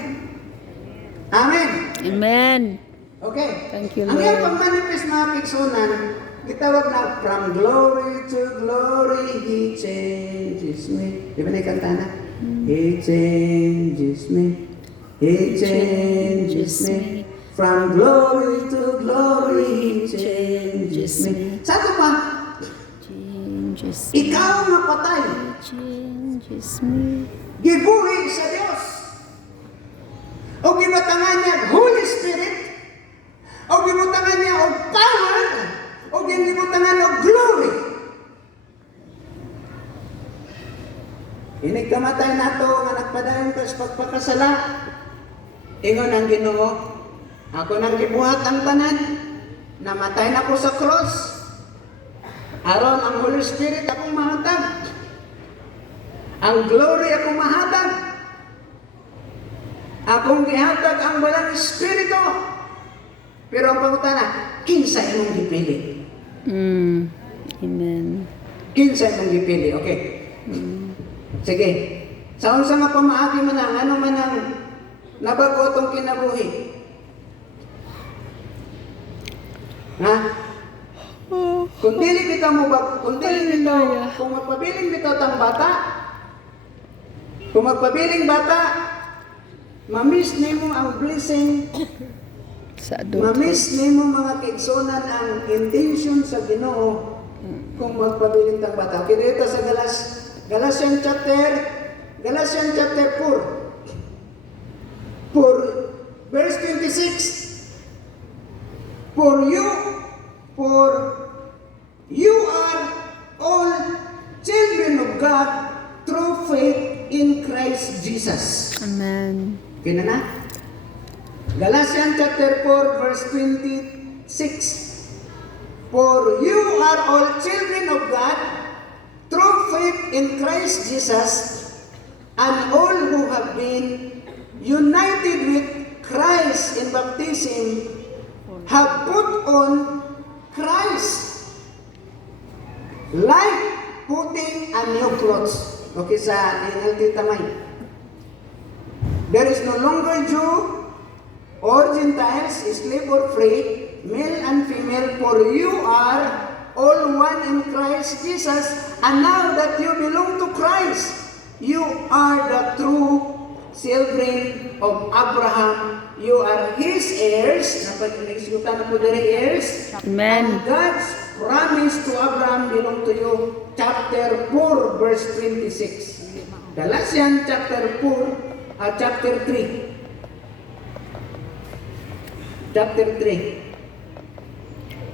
Amen. Amen. Okay. Thank you, Ang iyang Lord. pag-manifest mga piksunan, gitawag na from glory to glory, He changes me. Di ba na ikanta na? He changes me. He changes me. From glory to glory, He changes me. Saan pa? Changes me. Ikaw na patay. Changes me. Gibuhi sa Dios. O gibatangan niya Holy Spirit. O gibutangan niya og power. O gibutangan og glory. Inig kamatay nato nga nagpadayon ka sa pagpakasala. Ingon ang Ginoo, ako nang gibuhat ang tanan. Namatay na ko sa cross. Aron ang Holy Spirit akong mahatag. Ang glory akong mahatag. Akong gihatag ang balang Espiritu. Pero ang pangutana, kinsa imong gipili? Amen. Kinsa imong gipili? Okay. Sige. Sa unsa nga pamaagi man ang ano man ang nabago tong kinabuhi? Ha? Kung dili bitaw mo kung dili bitaw, kung magpabiling bitaw tang bata, kung magpabiling bata, mamiss nimo ang blessing, Sa adulthood. mamiss nimo mga kaigsunan ang intention sa Ginoo kung magpabiling tang bata. Okay, dito sa Galatians chapter 4. Verse 26. For you are all children of God through faith in Christ Jesus. Amen. Kina na? Galatians chapter 4 verse 26. For you are all children of God through faith in Christ Jesus, and all who have been united with Christ in baptism have put on Christ, like putting a new clothes. Okay, sa NLT tamay. There is no longer Jew or Gentiles, slave or free, male and female, for you are all one in Christ Jesus. And now that you belong to Christ, you are the true children of Abraham. You are His heirs. Napag-inisgutan na po diri heirs. Amen. And God's promise to Abraham belong to you. Chapter 4, verse 26. Galatians chapter 4, chapter 3. Chapter 3.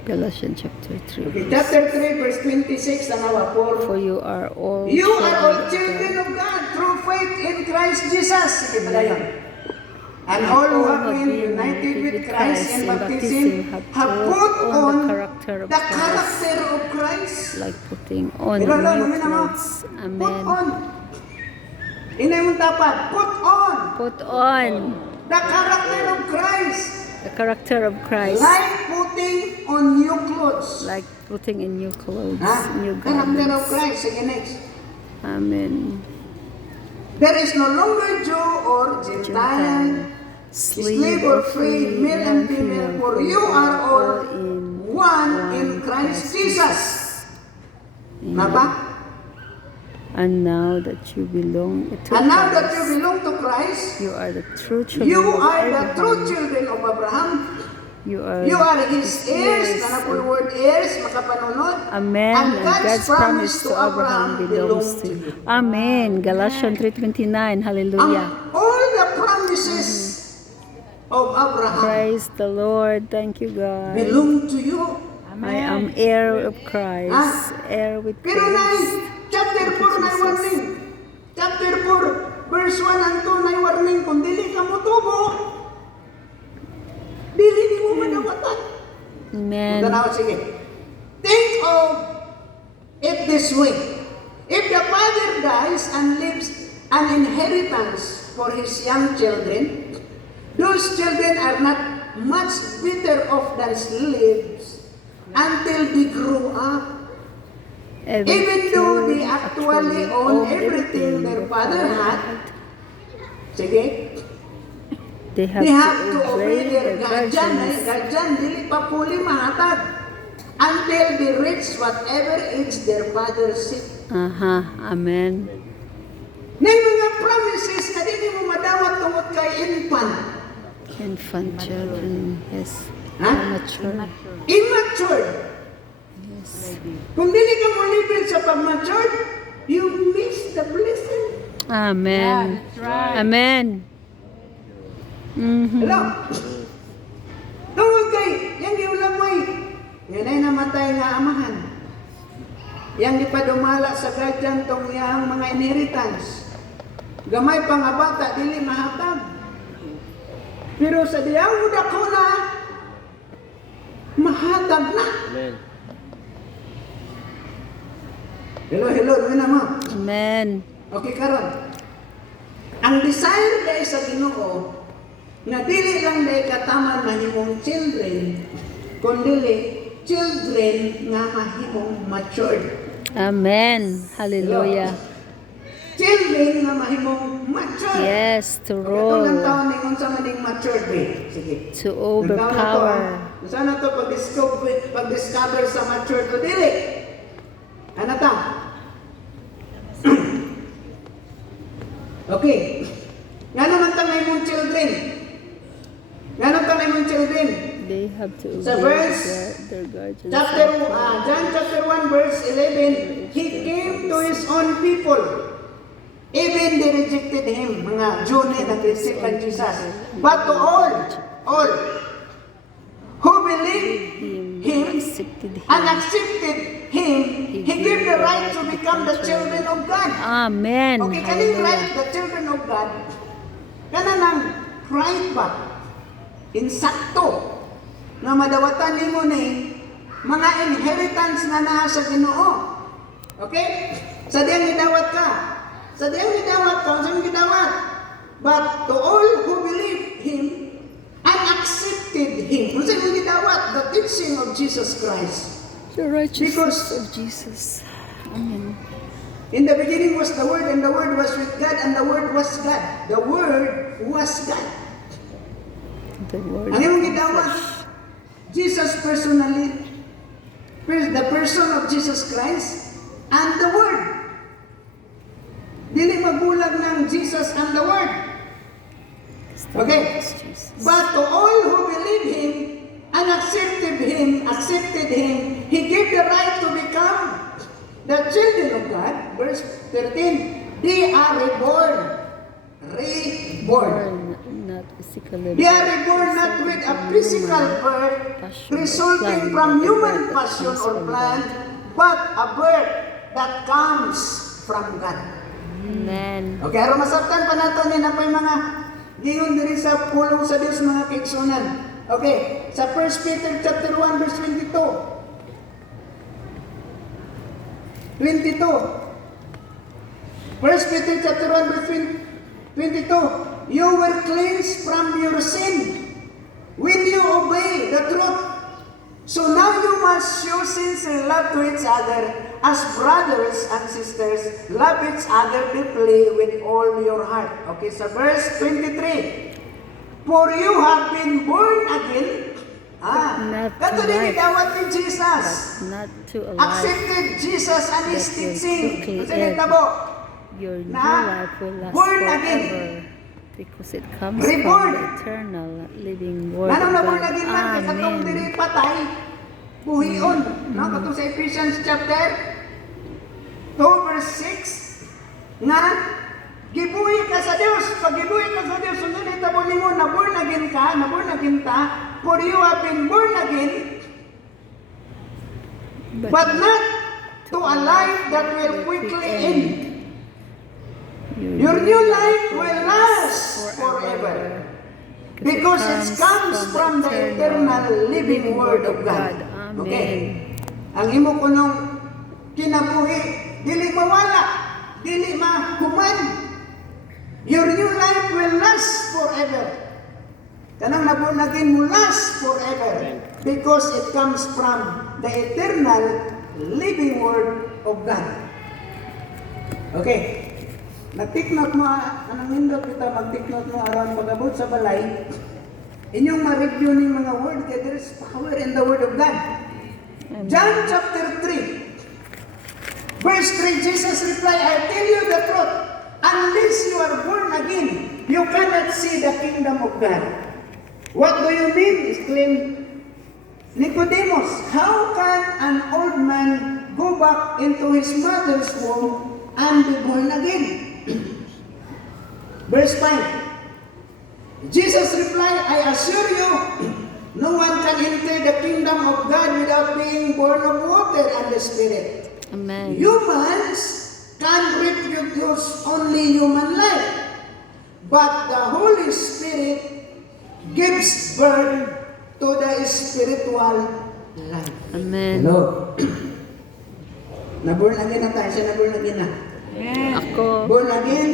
Galatians chapter 3. Okay, chapter 3, verse 26. Tanawa, For you are all you are all children children of God through faith in Christ Jesus. Sige pala yun. And all who have been united with Christ in baptism have put on the character of Christ. like putting on Pero new naman mo, clothes. put Amen. on. Inay mong tapat, put on Put on the character of Christ. the character of Christ, Like putting on new clothes. like putting in new clothes, Ha? new Character of garments. Christ. Sige, next. Amen. There is no longer Jew or Gentile, slave or free, male and female, for you are all one in Christ Jesus. Na ba? And now that you belong to And now that Christ, you belong to Christ, you are the true children you of are the Abraham. true children of Abraham. You are His heirs. Kana po yung word heirs, makapanunod. Amen. And God's promise to Abraham belongs to you. Amen. Galatians 3:29. Hallelujah. All the promises of Abraham Praise the Lord. Thank you, God. belong to you. I am heir of Christ. Heir with Pero na Christ. chapter 4 na warning. Chapter 4, verse 1 and 2 na warning. Kung dili ka mo tubo, dili ni mo manawatan. Amen. Tanaw, sige. Think of it this way. If the father dies and leaves an inheritance for his young children, those children are not much better off than slaves until they grow up. Even though they actually own everything their father had, sige, they have they have to to obey their guardian. guardians. Guardian, dili pa puli mahatag until they reach whatever age their father set. Aha. Amen. Ning mga promise nga di mo madawat tungod kay infant. Infant children, yes. Ha? Mature. Immature. Yes. Kung dili ka mo libre sa pag-mature, you miss the blessing. Amen. Amen. Mhm. Hello? Tungod kay, yang giulamay, yan ay namatay nga amahan. Yang di pa dumala sa guardian tong iyang mga inheritance. Gamay pa nga bata, dili mahatag. Pero sa diyang muda ko na, mahatag na. Amen. Hello, na mo. Amen. Okay, karon. Ang desire dahil sa Ginoo, na dili lang dahil kataman mahimong children, kundi children nga mahimong matured. Amen. Hallelujah. Children nga mahimong matured. Yes, to Katong ng roll, taon ni kung saan maning matured ba? Sige. to overpower. Saan na to pag-discover sa matured o dili? Ano ta? Okay. Nga naman ta may mong children. Nga naman ta may mong children. They have to Sa obey verse, their guardians. John chapter 1 verse 11, He came to His own people. Even they rejected Him. Mga Jew na nag-receive kay Jesus. But to all who believe Him Accepted him. and accepted Him, He gave the right to become the children of God. Amen. Okay, kaning Hallelujah. right, the children of God, kana nang right ba? Insakto na madawatan nimo ni mga inheritance na naa sa Ginoo. Okay? Sa diyang gidawat ka. Sa diyang gidawat ka, sa diyang gidawat. But to all who believe Him and accepted Him. Kung saan yung gidawat? The teaching of Jesus Christ. The righteousness Because- of Jesus. Amen. In the beginning was the Word, and the Word was with God, and the Word was God. The Word was God. The word Ang imong of gidawat, flesh. Jesus personally, the person of Jesus Christ, and the Word. Dili magulag ng Jesus and the Word. Okay? Jesus. But to all who believe Him and accepted Him, He gave the right to become the children of God. Verse 13, they are reborn. Born, not physically. They are reborn not with a physical birth resulting from human passion or plan, but a birth that comes from God. Amen. Okay, aron masabtan pa nato ni napay mga gingon diri sa pulong sa Dios mga kaigsunan. Okay, sa 1 Peter chapter 1 verse 22. 22. 1 Peter chapter 1 verse 22. You were cleansed from your sin when you obey the truth. So now you must show sincere love to each other as brothers and sisters. Love each other deeply with all your heart. Okay, sa verse 23. For you have been born again. Not Kato to din life. gidawat ni Jesus. Not to a life. Accepted Jesus and His that will teaching. quickly Kasi end. nagtabo. Your new Na life will last born forever. again. Because it comes Reborn. from the eternal living word Nanong of na born God. again man, kay katong diri Amen. patay. Buhion. No, katong sa Ephesians chapter 2 verse 6 nga gibuhi ka sa Dios. Pag gibuhi ka sa Dios, unsa ni tabo nimo na born again ta, for you have been born again, but not to a life that will quickly end. Your new life will last forever. Because it comes from the eternal living Word of God. Okay? Ang imo kunong kinabuhi, dili mawala, dili mahuman. Your new life will last forever. Kanang nabunagin mo last forever. Because it comes from the eternal living Word of God. Okay? Nag-take note mo, anong nindot kita, mag-take note mo around magabot sa balay, inyong ma-review ng mga word, kaya there is power in the Word of God. John chapter 3, verse 3, Jesus replied, I tell you the truth, unless you are born again, you cannot see the kingdom of God. What do you mean? Exclaimed Nicodemus. How can an old man go back into his mother's womb and be born again? Verse 5. Jesus replied, I assure you, no one can enter the kingdom of God without being born of water and the Spirit. Amen. Humans can reproduce only human life, but the Holy Spirit gives birth to the spiritual life. Amen. Hello? Na-born again na tayo. Siya na-born again na. Ako, Born again,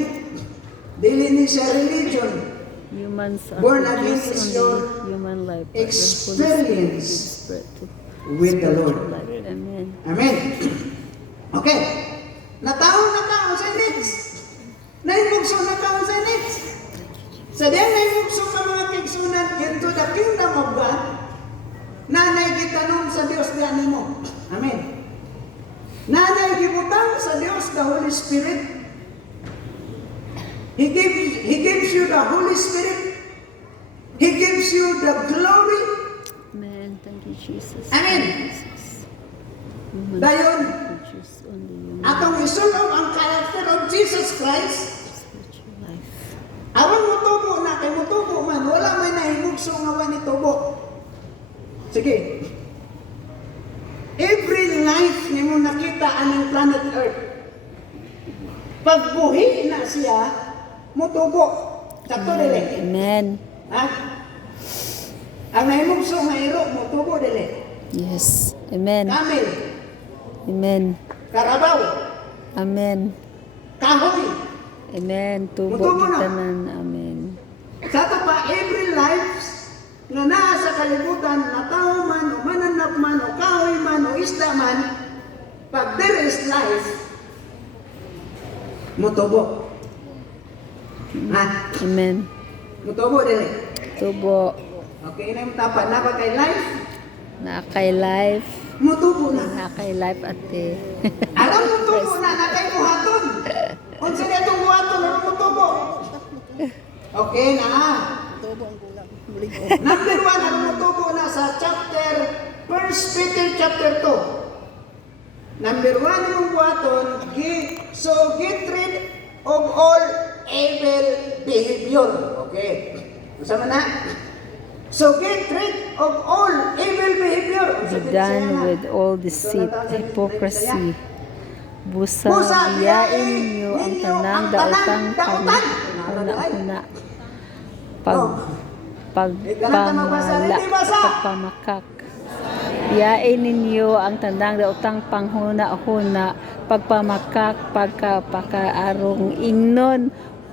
dili ni siya religion. humans are Born again produced is only your human life. But the Holy Spirit experience gives birth to with the spiritual Lord. life. Amen. Amen. Okay. Nataon sa next. Naimugso nataon sa next. Sa diyan naimugso ka mga kigsunan into the kingdom of God, nanay gitanong sa Dios diyan mo. Amen. Nanay gibutang sa Dios the Holy Spirit. He gives you the Holy Spirit. He gives you the glory. Amen. Thank you, Jesus. Amen. Thank you, Jesus. Humans Dayon, produce only human atong isulong ang character of Jesus Christ. spiritual life. Awan mo tubo na, kay mo tubo man, wala may nahimugso nga wani tubo. Sige. Every life ni mo nakita anong planet Earth. Pagbuhi na siya, mo tubo. Sakto dili. Amen. Ha? Ang nahimugso nga iro, mo tubo dili. Yes. Amen. Camel, Amen. karabaw, Amen. kahoy. Amen. Tubo Mutubo na. kita nan. Amen. Sa ito pa, every life nga naa sa kalibutan, na tao man, o mananak man, o kahoy man, o isda man, pag there is life, mutubo. Ha? Amen. Mutubo dili. Tubo. Okay, na yung tapan na ba kay life? Na kay life. Mutubo na. Na kay life ate. Alam mutubo na, na kay buhaton. Unsa na itong buhaton, ano mutubo? Okay na. Number 1, ano mutubo na sa chapter, 1 Peter chapter 2. Number 1, yung buhaton, so get rid of all evil behavior. Okay. Masama na? So get rid of all evil behavior. Be done with all deceit, hypocrisy. Busa, biyain ninyo ang tanang daotang una-una. Pagpamakak. Biyain ninyo ang tanang daotang panghuna-huna, pagpamakak, pagkapakaarong ingnon,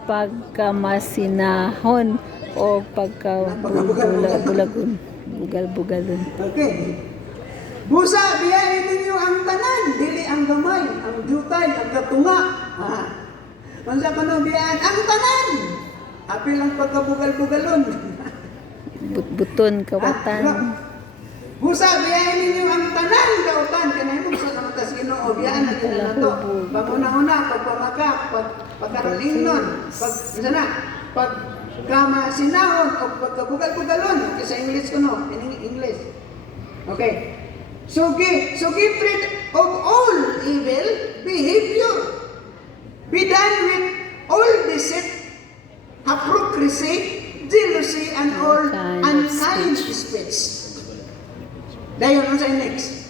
pagkamasinahon, o pagkabulagun, bugal-bugalon. Okay. Busa, biyahin ninyo ang tanan, dili ang gamay, ang jutay, ang katunga. Mansa ko no, biyahan ang tanan. Apil ang pagkabugal-bugalon. Buton, kawatan. Busa, biyahin ninyo ang tanan, dautan. Kanay mo sa namatas Ginoo, biyahan natin na to. Pag-una-una, pagpamakak, pagkaralingnon, pagkamasinahon, o pagkabugal-bugalon. Okay, sa English ko no, in English. Okay. So get rid of all evil behavior. Be done with all deceit, hypocrisy, jealousy, and all unkind speech. Dayon, ano sa next?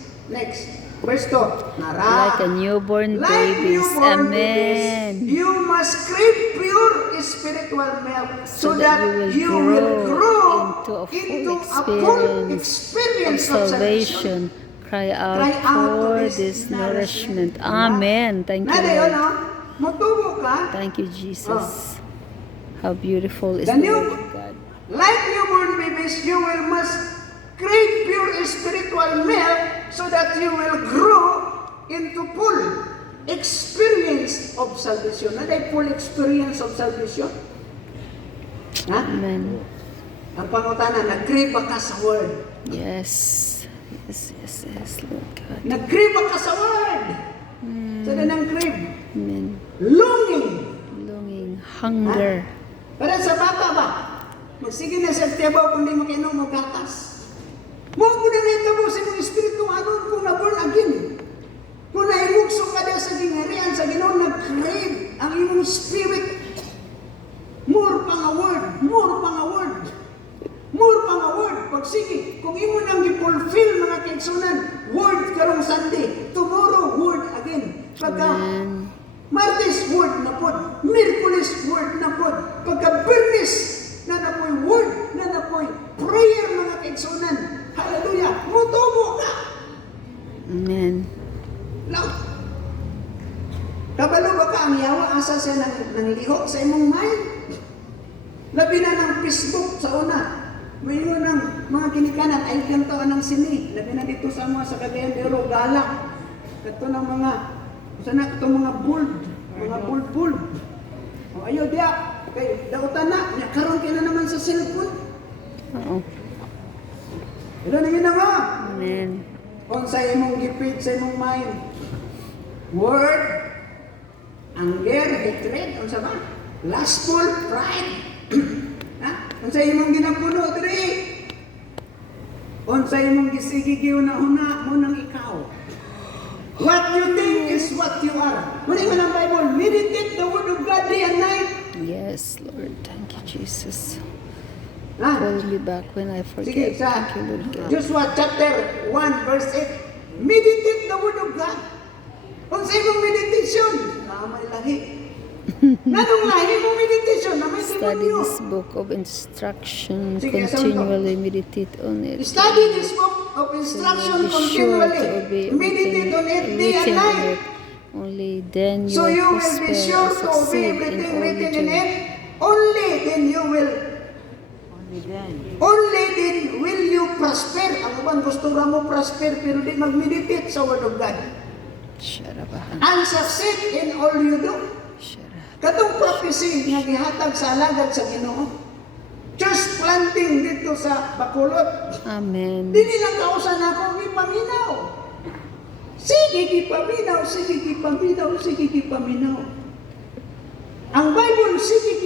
Verse 2. Like a newborn babies. Amen. You must crave pure spiritual milk so that you will grow into a full experience of salvation. Cry out for this nourishment. Amen. Thank you, Lord. Mutubo ka. Thank you, Jesus. How beautiful is The the new- Word of God. Like newborn babies, you will must crave pure spiritual milk so that you will grow into full experience of salvation. Ano yung full experience of salvation? Ha? Amen. Ang pangutana, nag-crave ba ka sa word? Yes. Yes, Lord God. Nag-crave ba ka sa word? Sa ng crave. Amen. Longing. hunger. Para sa bata ba? Magsige na sa tiyabaw kung di makinom mo gatas. Mo ko na nitabo sa imong espiritu anon kung na-born again. Kung naimugso ka na sa gingharian sa Ginoo, nag-crave ang imong spirit. More pang a word, more pang a word. More pang a word. Pagsige, kung imo nang i-fulfill mga kaigsunan, word karong Sunday, tomorrow word again. Pagka Amen. Martes word na pod, Miyerkules word na pod, pagka Bernes na napoy word, na napoy prayer mga kaigsunan. Hallelujah! Mutubo ka! Amen. Loud! Kabalo ba ka ang yawa asa siya ng liho sa imong mind? Labi na ng Facebook sa una. May ng mga ginikanan ay ganito anang sini. Labi na dito sa mga sa Cagayan de Oro, galak. Ito ng mga, sana ito mga bulb. O ayaw diya, kay dautan na, karon ka na naman sa cellphone. Oo. Ito na yun na nga. Amen. Kung sa imong gipit, sa imong mind. Word, anger, hatred, kung sa ba? Lustful, pride. Ha? Kung sa imong ginapuno, diri. Kung sa imong gisigigiw na huna mo nang ikaw. What you think is what you are. Muli mo ng Bible, meditate the word of God day and night. Yes, Lord. Thank you, Jesus. Ha? Hold me back when I Sige, forget. sa Thank you, Lord God. Joshua chapter 1 verse 8. Meditate the word of God. Kung sa imong meditation, may lahi. Nanong lahi mong meditation na may Study demonyo. this book of instruction. Sige, Continually meditate on it. Study this book of So instruction you'll be sure to continually. obey Meditate on it day and everything night. in it. Only then you So you will will be prosper sure and to obey succeed in everything all you written in do. it. Only then will you prosper. Ang uban gusto ra mo prosper pero di mag-meditate sa word of God. Sharabahan. And succeed in all you do. Shara. Katong prophecy nga gihatag sa alagad sa Ginoo. Church planting dito sa Bacolod. Amen. Di nilang kausan ako ipaminaw. Sige gipaminaw. Ang Bible, sige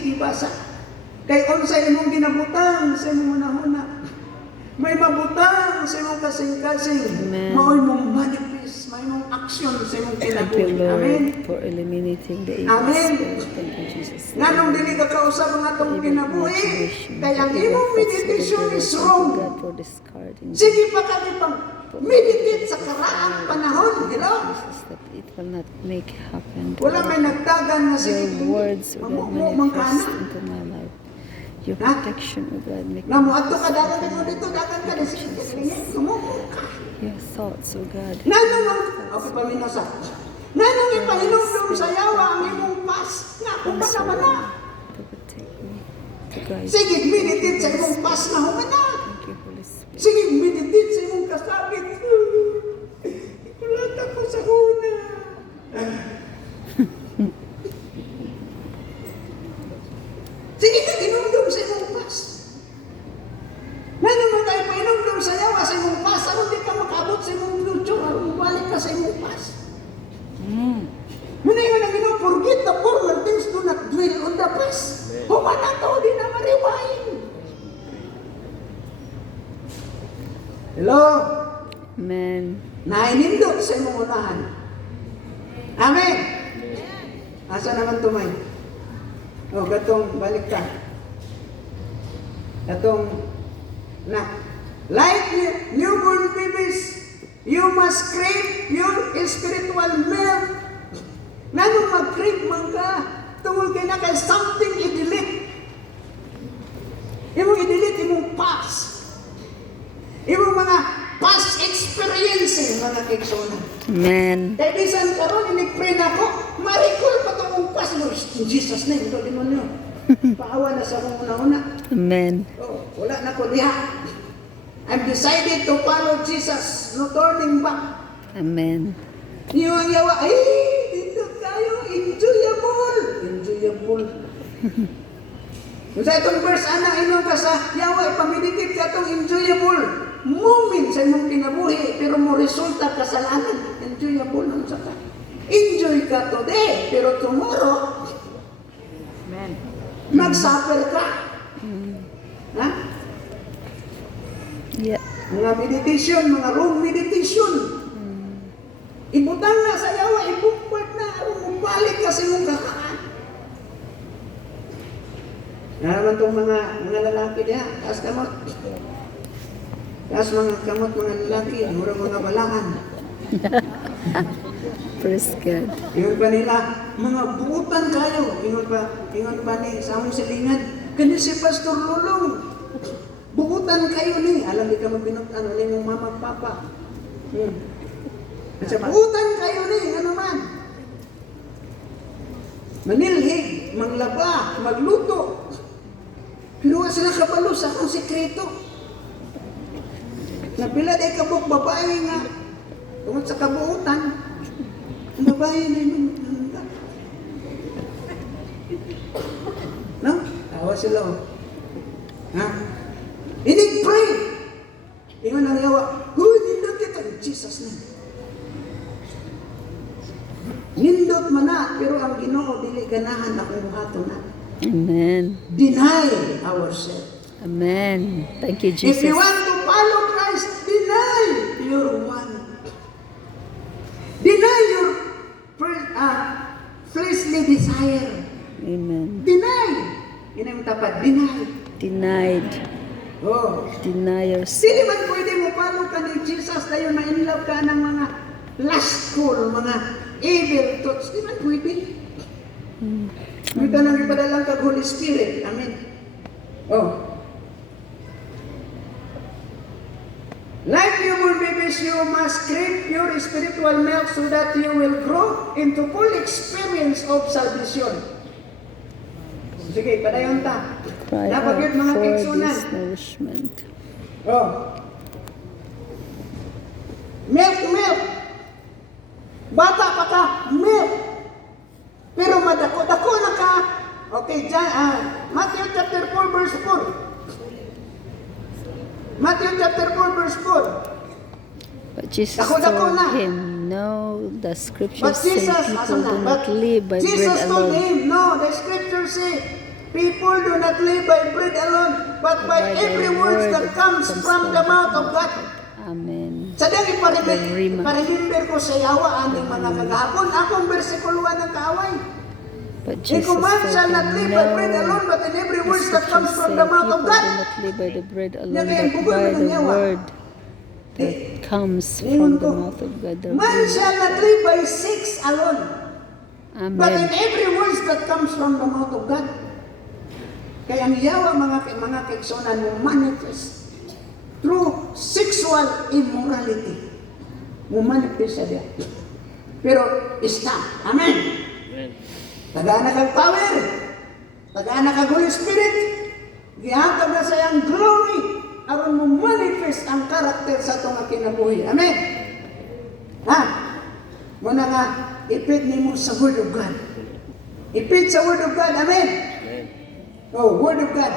gibasa. Kay unsay imong ginabutang sa imong unahuna. May mabutang sa imong kasing-kasing. Amen. Mao'y mong manifest, may mong action sa imong Thank you, kinabuhi. Amen. Lord, for eliminating the evil Amen. spirit. Thank you, Jesus. Nganong dili ka kausap ang atong kinabuhi, kaya ang imong meditation is wrong. God for discarding Sige pa kami pang meditate sa karaang panahon. Hello? Jesus, that it will not make happen. Wala may nagdagan na sige. Your words, O God, manifest into my life. Your Ha? protection, O God, make Namuadto ka dagan mo dito, dagan ka sige. Tumuko ka. your thoughts, O God. Nanong ang okay paminaw sa. Nanong ipahinumdum sa yawa ang imong pas. Nga kung ba naman na. To protect me, to guide me. Sige, meditate sa imong pas na humana. Thank you, Holy Spirit. Sige, meditate sa imong kasabit. Ikulat ako sa una. Sige ka, inumdum sa imong pas. Nanong mo tayo painumdum sa yawa sa imong pas. Ano di ka makabot sa imong future? Ano balik ka sa imong pas? Muna yung nang ino, forget the former things, do not dwell on the past. Humana to, di na mariwain. Hello? Amen. Nainindot sa imong unahan. Amen. Asa naman tumay? O, gatong balik ka. Gatong na. Like newborn babies, you must crave your spiritual milk. Nanong mag-crave man ka, tungkol kay na kay something i-delete. Imong i-delete imong past. Imong mga past experiences, mga kiksonan. Amen. Kaya bisan karon ini-pray na ko, ma-recall pa itong past mo. In Jesus' name, ito demonyo. Paawa na sa mong una-una. Amen. Oh, wala na ko diha. I've decided to follow Jesus, no turning back. Amen. Yung ang yawa, ay, dito tayo, enjoyable. Kung sa itong verse, inom ka sa yawa, ipameditate ka itong enjoyable moment sa imong kinabuhi, pero mo resulta kasalanan. Enjoyable ang saka. Enjoy ka today, pero tomorrow, Amen. mag-suffer ka. Ha? Yeah. Mga meditation, mga wrong meditation. Ibutang na sa yawa, ibumpart na, aron balik ka sa iyong kakaan. Naraman itong mga lalaki niya, taas kamot. Taas mga kamot, mga lalaki, murang mga balaan. Praise God. Ingon pa nila, mga buutan kayo. Ingon pa ni sa among silingan, kani si Pastor Lulong. Buutan kayo ni. Alam di ka magbinutan, wala yung mama at papa. Kasi buutan kayo ni, ano man. Manilhig, manglaba, magluto. Pero wala sila kabalo sa akong sekreto. Napila day kabuk babae nga. Tungod sa kabuutan. Ang babae na yun. No? Tawa sila oh. Ha? Inig pray! Ingon ang yawa, huy, nindot kita. Jesus na. Nindot man na, pero ang Ginoo dili ganahan akong buhaton na. Amen. Deny ourselves. Amen. Thank you, If Jesus. you want to follow Christ, deny your one. Deny your fleshly desire. Amen. Deny. Yun ang tapat. Deny. Denied. Oh. Deny yourself. Hindi man pwede mo follow ka ni Jesus na yung ma-inlove ka ng mga lustful, mga evil thoughts. Hindi man pwede. Pwede lang ipadalang kag Holy Spirit. Amen. Oh. Like newborn babies, you must crave pure spiritual milk so that you will grow into full experience of salvation. Sige, padayon ta. Cry Dapat out yun mga for kiksunan. this nourishment. Oh. Milk. Bata pa ka, milk. Pero madako-dako na ka. Okay, Matthew chapter 4 verse 4. Matthew chapter 4 verse 4. But Jesus Dako-dako told na. him, no, the scriptures But say Jesus, people do not live by Jesus bread told alone, him, no, the scriptures say, people do not live by bread alone, but by every word that comes from the mouth of God. Amen. Sadang Rima. iparemember ko sa yawa aning mga kagahapon. Akong versikulo ng kaaway. But A Jesus command told shall not him, live by bread no, alone, but in every the word that comes scriptures from say the mouth of people God. do not live by the bread alone, Yan kaya, but bugol by mo ng the yawa. word that comes Ingon from the ko, mouth of God. The Man word. shall not live by sex alone, but in Amen. every word that comes from the mouth of God. Kaya ang yawa mga kaigsunan mo manifest through sexual immorality. Mo manifest siya diya. Pero stop. Amen. Tagaan na kang power. Tagaan na kang Holy Spirit. Gihatag na sa iyang glory aron mo manifest ang karakter sa itong kinabuhi. Amen. Ha? Muna nga, ipit nimo sa Word of God. Ipit sa Word of God. Amen. Oh, Word of God.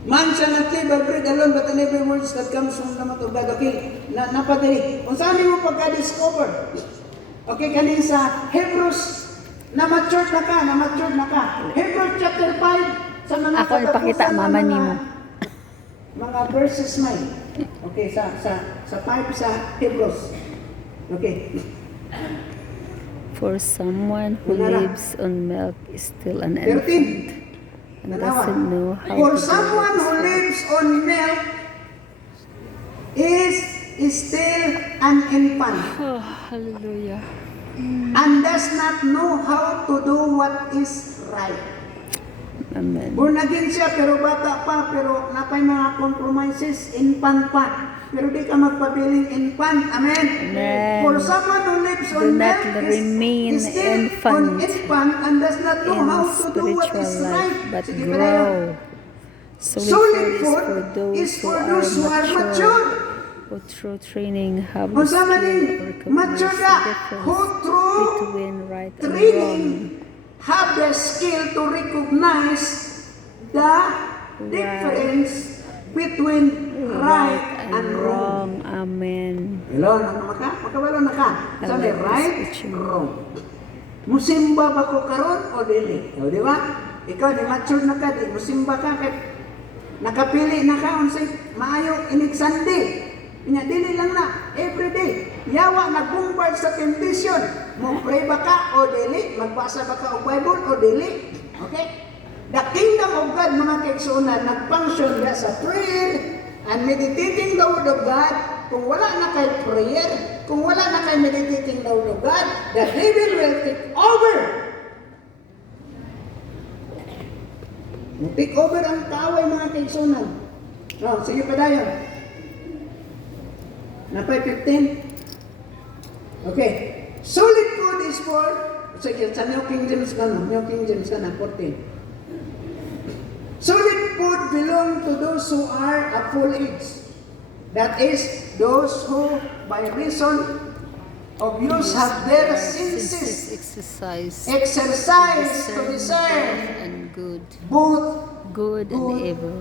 Man shall not live by bread alone, but in every word that comes from the mouth of God. Okay, napadali. Kung saan mo pagka-discover? Okay, kanin sa Hebrews, na-mature na ka. Hebrews chapter 5, sa mga Ako ipakita, katapusan mama ng nimo. mga verses 9. Okay, sa 5 sa Hebrews. Okay. For someone who Wala na. lives on milk is still an 13. infant and doesn't know how For to someone do who it. lives on milk is still an infant Oh, hallelujah. and does not know how to do what is right. Amen. Born again siya pero bata pa, pero napay mga compromises, infant pa. Pero di ka magpabiling infant. Amen. Amen. For someone who lives Do on not milk remain is still infant on infant and does not know in how to do what spiritual is life, right. but Sige, padayon. grow. Solid Solid food food is for those who are mature, who through training have the Kung sama skill din, to recognize mature the ka, difference who through between right and training wrong. have the skill to recognize the difference between right and wrong. Amen. Hello, makabalo na ka. Sabi, I like right, this picture. wrong. Musimba ba ko karon o dili? O, di ba? Ikaw, di mature na ka, di musimba ka, kay nakapili na ka, unsay maayo, inig Sunday. Inya, dili lang na, everyday. Yawa, nag-bombard sa temptation. Mo pray ba ka o dili? Magbasa ba ka o Bible o dili? Okay? The kingdom of God, mga kaigsunan, nag-function ya sa prayer and meditating the word of God. Kung wala na kay prayer, kung wala na kay meditating the word of God, the devil will take over. Take over ang kaaway, mga kaigsunan. No, sige pa dayon. Napay 15. Okay. Solid food is for, sige, sa New King James ka na, New King James ka na, 14. Solid food belong to those who are at full age. That is, those who, by reason of use, have their senses exercised to discern and good, both good and evil,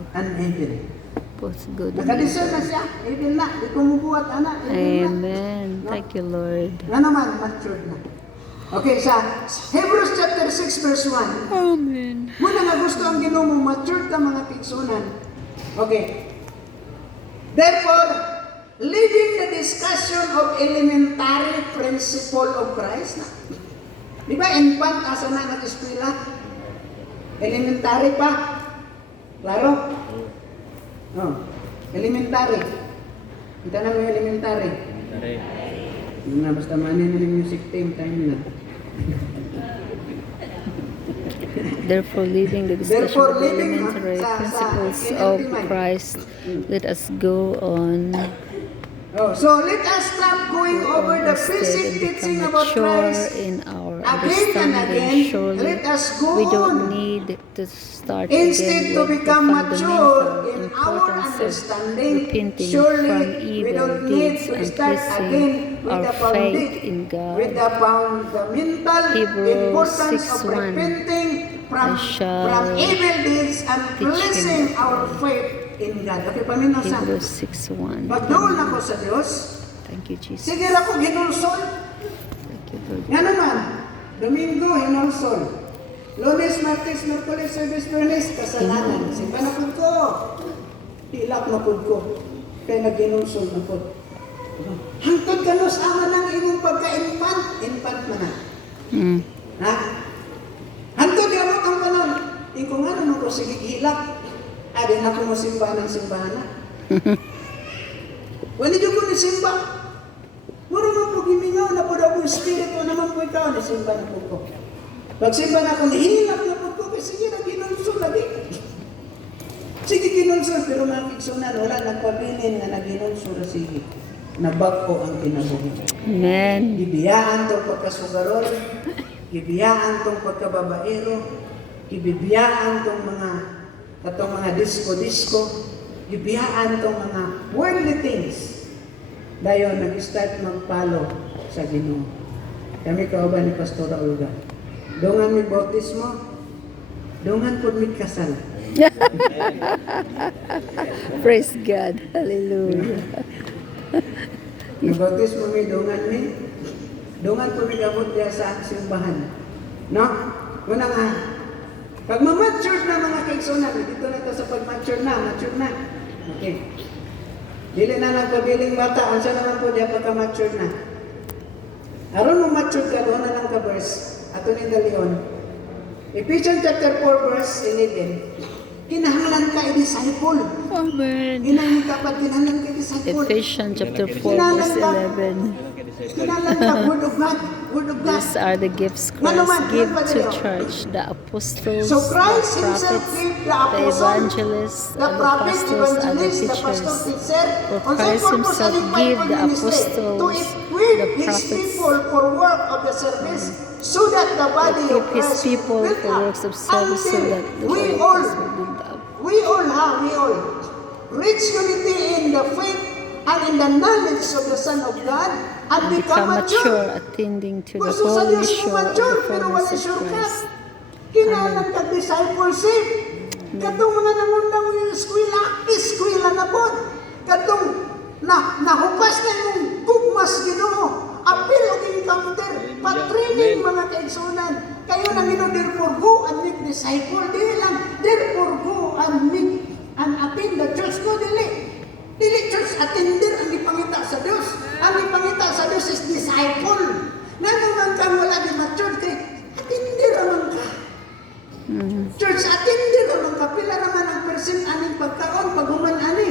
both good and Nakadiscern na evil. siya, evil na, di kumubuhat, anak, evil na. Amen. Thank you, Lord. Nga naman, matured na. Okay, sa Hebrews chapter 6 verse 1. Amen. Muna nga gusto ang Ginoo mo, matured ka mga kaigsunan. Okay. Therefore, leading the discussion of elementary principle of Christ. Di ba, infant, asa na nag-eskwela? Elementary pa. Klaro? Oh, elementary. Kita na mo yung elementary. Na basta manin na yung music team, time na. Therefore, leading the discussion Therefore, of leading, elementary sa principles of NLT. Christ, let us go on Oh, so let us stop going over the instead basic and teaching become about mature Christ in our again and again. understanding. Surely, Let us go we on. don't need to start Instead again to with the become mature fundamental in our importance of understanding, repenting surely from we evil don't need deeds to and start placing again with our the faith in with God. the fundamental Hebrews importance of 6:1. repenting I shall from evil deeds and teach placing him. our faith in God. Okay, paminaw sa. Hebrews 6:1. Pagdoon ako sa Diyos, Thank you, Jesus. sige ako ginulsol. Thank you, Lord. Nga naman, Domingo, hinulsol. Lunes, Martes, Merkulis, Service, Bernes, kasalanan. Simba na pud ko. Hilak na pud ko. Kaya nag-ginulsol na pud. Hangtod ka nos ama ng imong pagka-infant. Infant man na. Mm. Ha? Hangtod yamot ang kanon. Tingko nga naman ko, sige hilak. Adin ako mo simba ng simbahan. Wala dyan ko ni simba. Mura man po gimingaw na po daw po espiritu naman po ikaw, nasimba na po ko. Pag simba na ako, nahihilap na po ko, kasi sige na ginulsol lagi. Sige ginulsol, pero mga kiksunan, wala nagpabilin na naginulsol, sige. Nabagko ang kinabuhi. Amen. Gibiyaan tong pagkasugarol, gibiyaan tong pagkababaero, gibiyaan tong mga disco-disco, gibiyaan tong mga worldly things. Dayon, nag-start magpalo sa Ginoo. Kami kauban ni Pastora Olga. Dungan mi bautismo, dungan po mi kasal. Praise God. Hallelujah. Yung bautismo mi, dungan po mi gabot diya sa simbahan. No? Muna nga, pag ma-mature na mga kaigsunan, dito na ito sa pag-mature na, mature na. Okay. Dili na nagpabiling bata, ang siya naman po diya pagka-mature na. Aron mo mature ka, doon na lang ka verse. Ato ni Dalion. Ephesians chapter 4 verse 11. Kinahanglan ka i-disciple. Amen. Kinahanglan ka pa, kinahanglan ka i-disciple. Ephesians chapter 4 verse 11. Kinahanglan ka, word of God. Word of God. These are the gifts Christ gave to church, the apostles, So the Christ himself prophets, gave the the apostle, evangelists, the and the prophet, pastors and the evangelist, the pastor, teachers. teacher. For On Christ that purpose, himself and gave by the ministry, to apostles, equip the his prophets, people for work of the service, so that the body of equip his Christ people will for build works of up service so until that the we body of all, Christ will build up. we all reach unity in the faith and in the knowledge of the Son of God and And become mature, mature. attending to the Gusto sa whole Diyos mo measure of mature, the pero wala fullness of shortcut. Christ. Kinahanglan ka discipleship. Katong mga nangundang yung eskwela na po. Katong nahupas na yung tugmas Ginoo. Apil o encounter. Patraining mga kaigsunan. Kayo na Ginoo, therefore go and make disciple. Dili lang, therefore go and make and attend the church. Go dili. Dili church attender ang ipangita sa Dios. Ang ipangita sa Dios is disciple. Nanuman ka wala di ma-church kay attender naman ka. Church attender naman ka. Pila naman ang percent aning pagkaon pag human ani.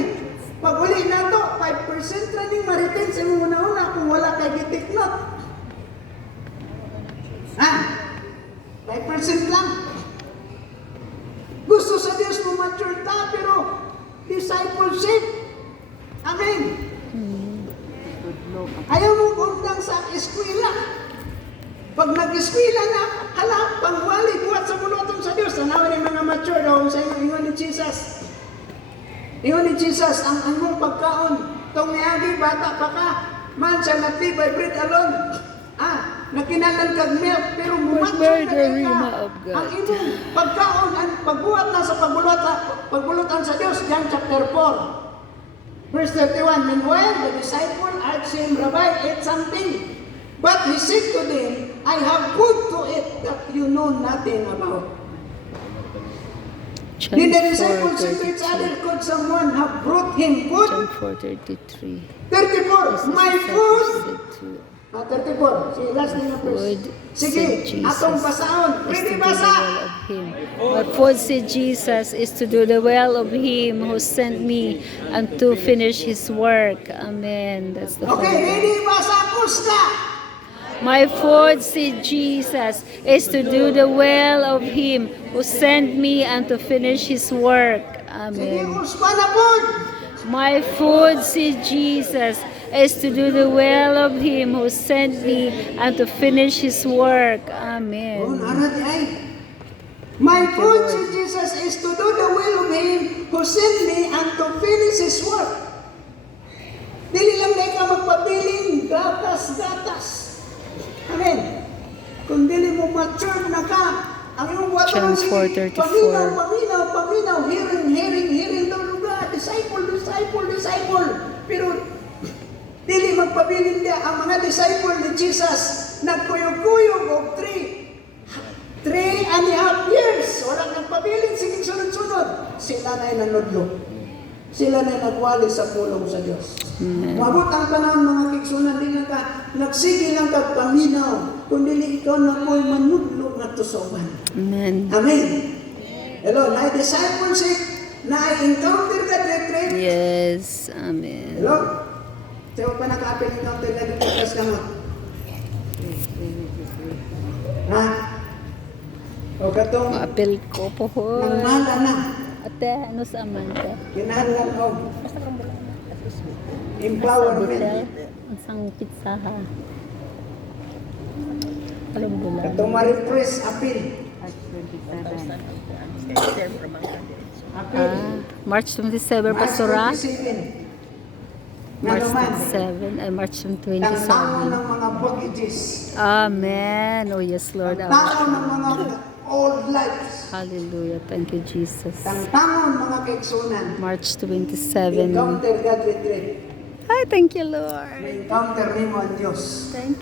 Pag uli na to, 5% training ma-retain sa una-una kung wala kay gitiknot. Ha? 5% lang. Gusto sa Diyos mo mature ta, pero discipleship. Amen. Ayaw mo undang sa eskwela. Pag nag-eskwela na, hala, pangwali, buhat sa bulotong sa Diyos. Tanawan yung mga mature daw sa ingon ni Jesus. Ingon ni Jesus, ang mong pagkaon, itong niagi, bata pa ka, man siya not live by bread alone. Nakinalan kag milk, pero mumature na rin ka. Ang imong pagkaon, ang pagbuhat na sa pagbulutan sa Diyos, John chapter 4. Verse 31, meanwhile, the disciple asked him, Rabbi, eat something. But he said to them, I have food to eat that you know nothing about. John Did the disciples say to each 4:33. other, could someone have brought him food? John 4:33. 34, my food. Said to 34, sige, last thing na food, first. said Sige, Jesus, atong basaon. is to Ready do the basa? will of Him. My food, said Jesus, is to do the will of Him who sent me and to finish His work. Amen. That's the Okay, final. ready basa? Kusta? My food, said Jesus, is to do the will of Him who sent me and to finish His work. Sige, Amen. uspa na po. My food, said Jesus, is to do the will of Him who sent me and to finish His work. Oh, Amen. narat ay. My food, said Jesus, is to do the will of Him who sent me and to finish His work. Dili lang na ikaw magpabiling gatas-gatas. Amen. Kung dili mo mature na ka, ang iyong John watawan sige, 4:34. paminaw, hearing, disciple. Pero, dili magpabiling niya, ang mga disciple ni Jesus, nagkuyog-kuyog o 3.5 years. Walang nagpabiling, sige sunod-sunod. Sila na'y nanudlo. Sila na'y nagwali sa pulong sa Diyos. Mabot ang panahon mga kigsunan, di lang ka, nagsige lang ka paminaw, kundi ikaw na mo'y manudlo na tusoban. Amen. Amen. Hello, na discipleship, na encounter ka retreat. Yes. Amen. Hello? Sa'yo pa naka-apel encounter ka dito kas kamot. Ha? O katong Apel ko po. nangmala na, Ate, ano sa amante? kinahanglan og Sa empowerment. butel. Ang sangkit sa ha. Alam mo lang. Katong ma-refresh appeal. Appeal. March 27, Pastora. March 27. March Nga naman, 27 ay March ang 27. tao ng mga blockages, Amen. Oh yes, Lord. ang tao ng mga old lives, Hallelujah. Thank you, Jesus. ang tao ng mga kaigsunan, March 27. encounter God retreat. Hi, thank you, Lord. May encounter nimo ang Diyos. Thank you.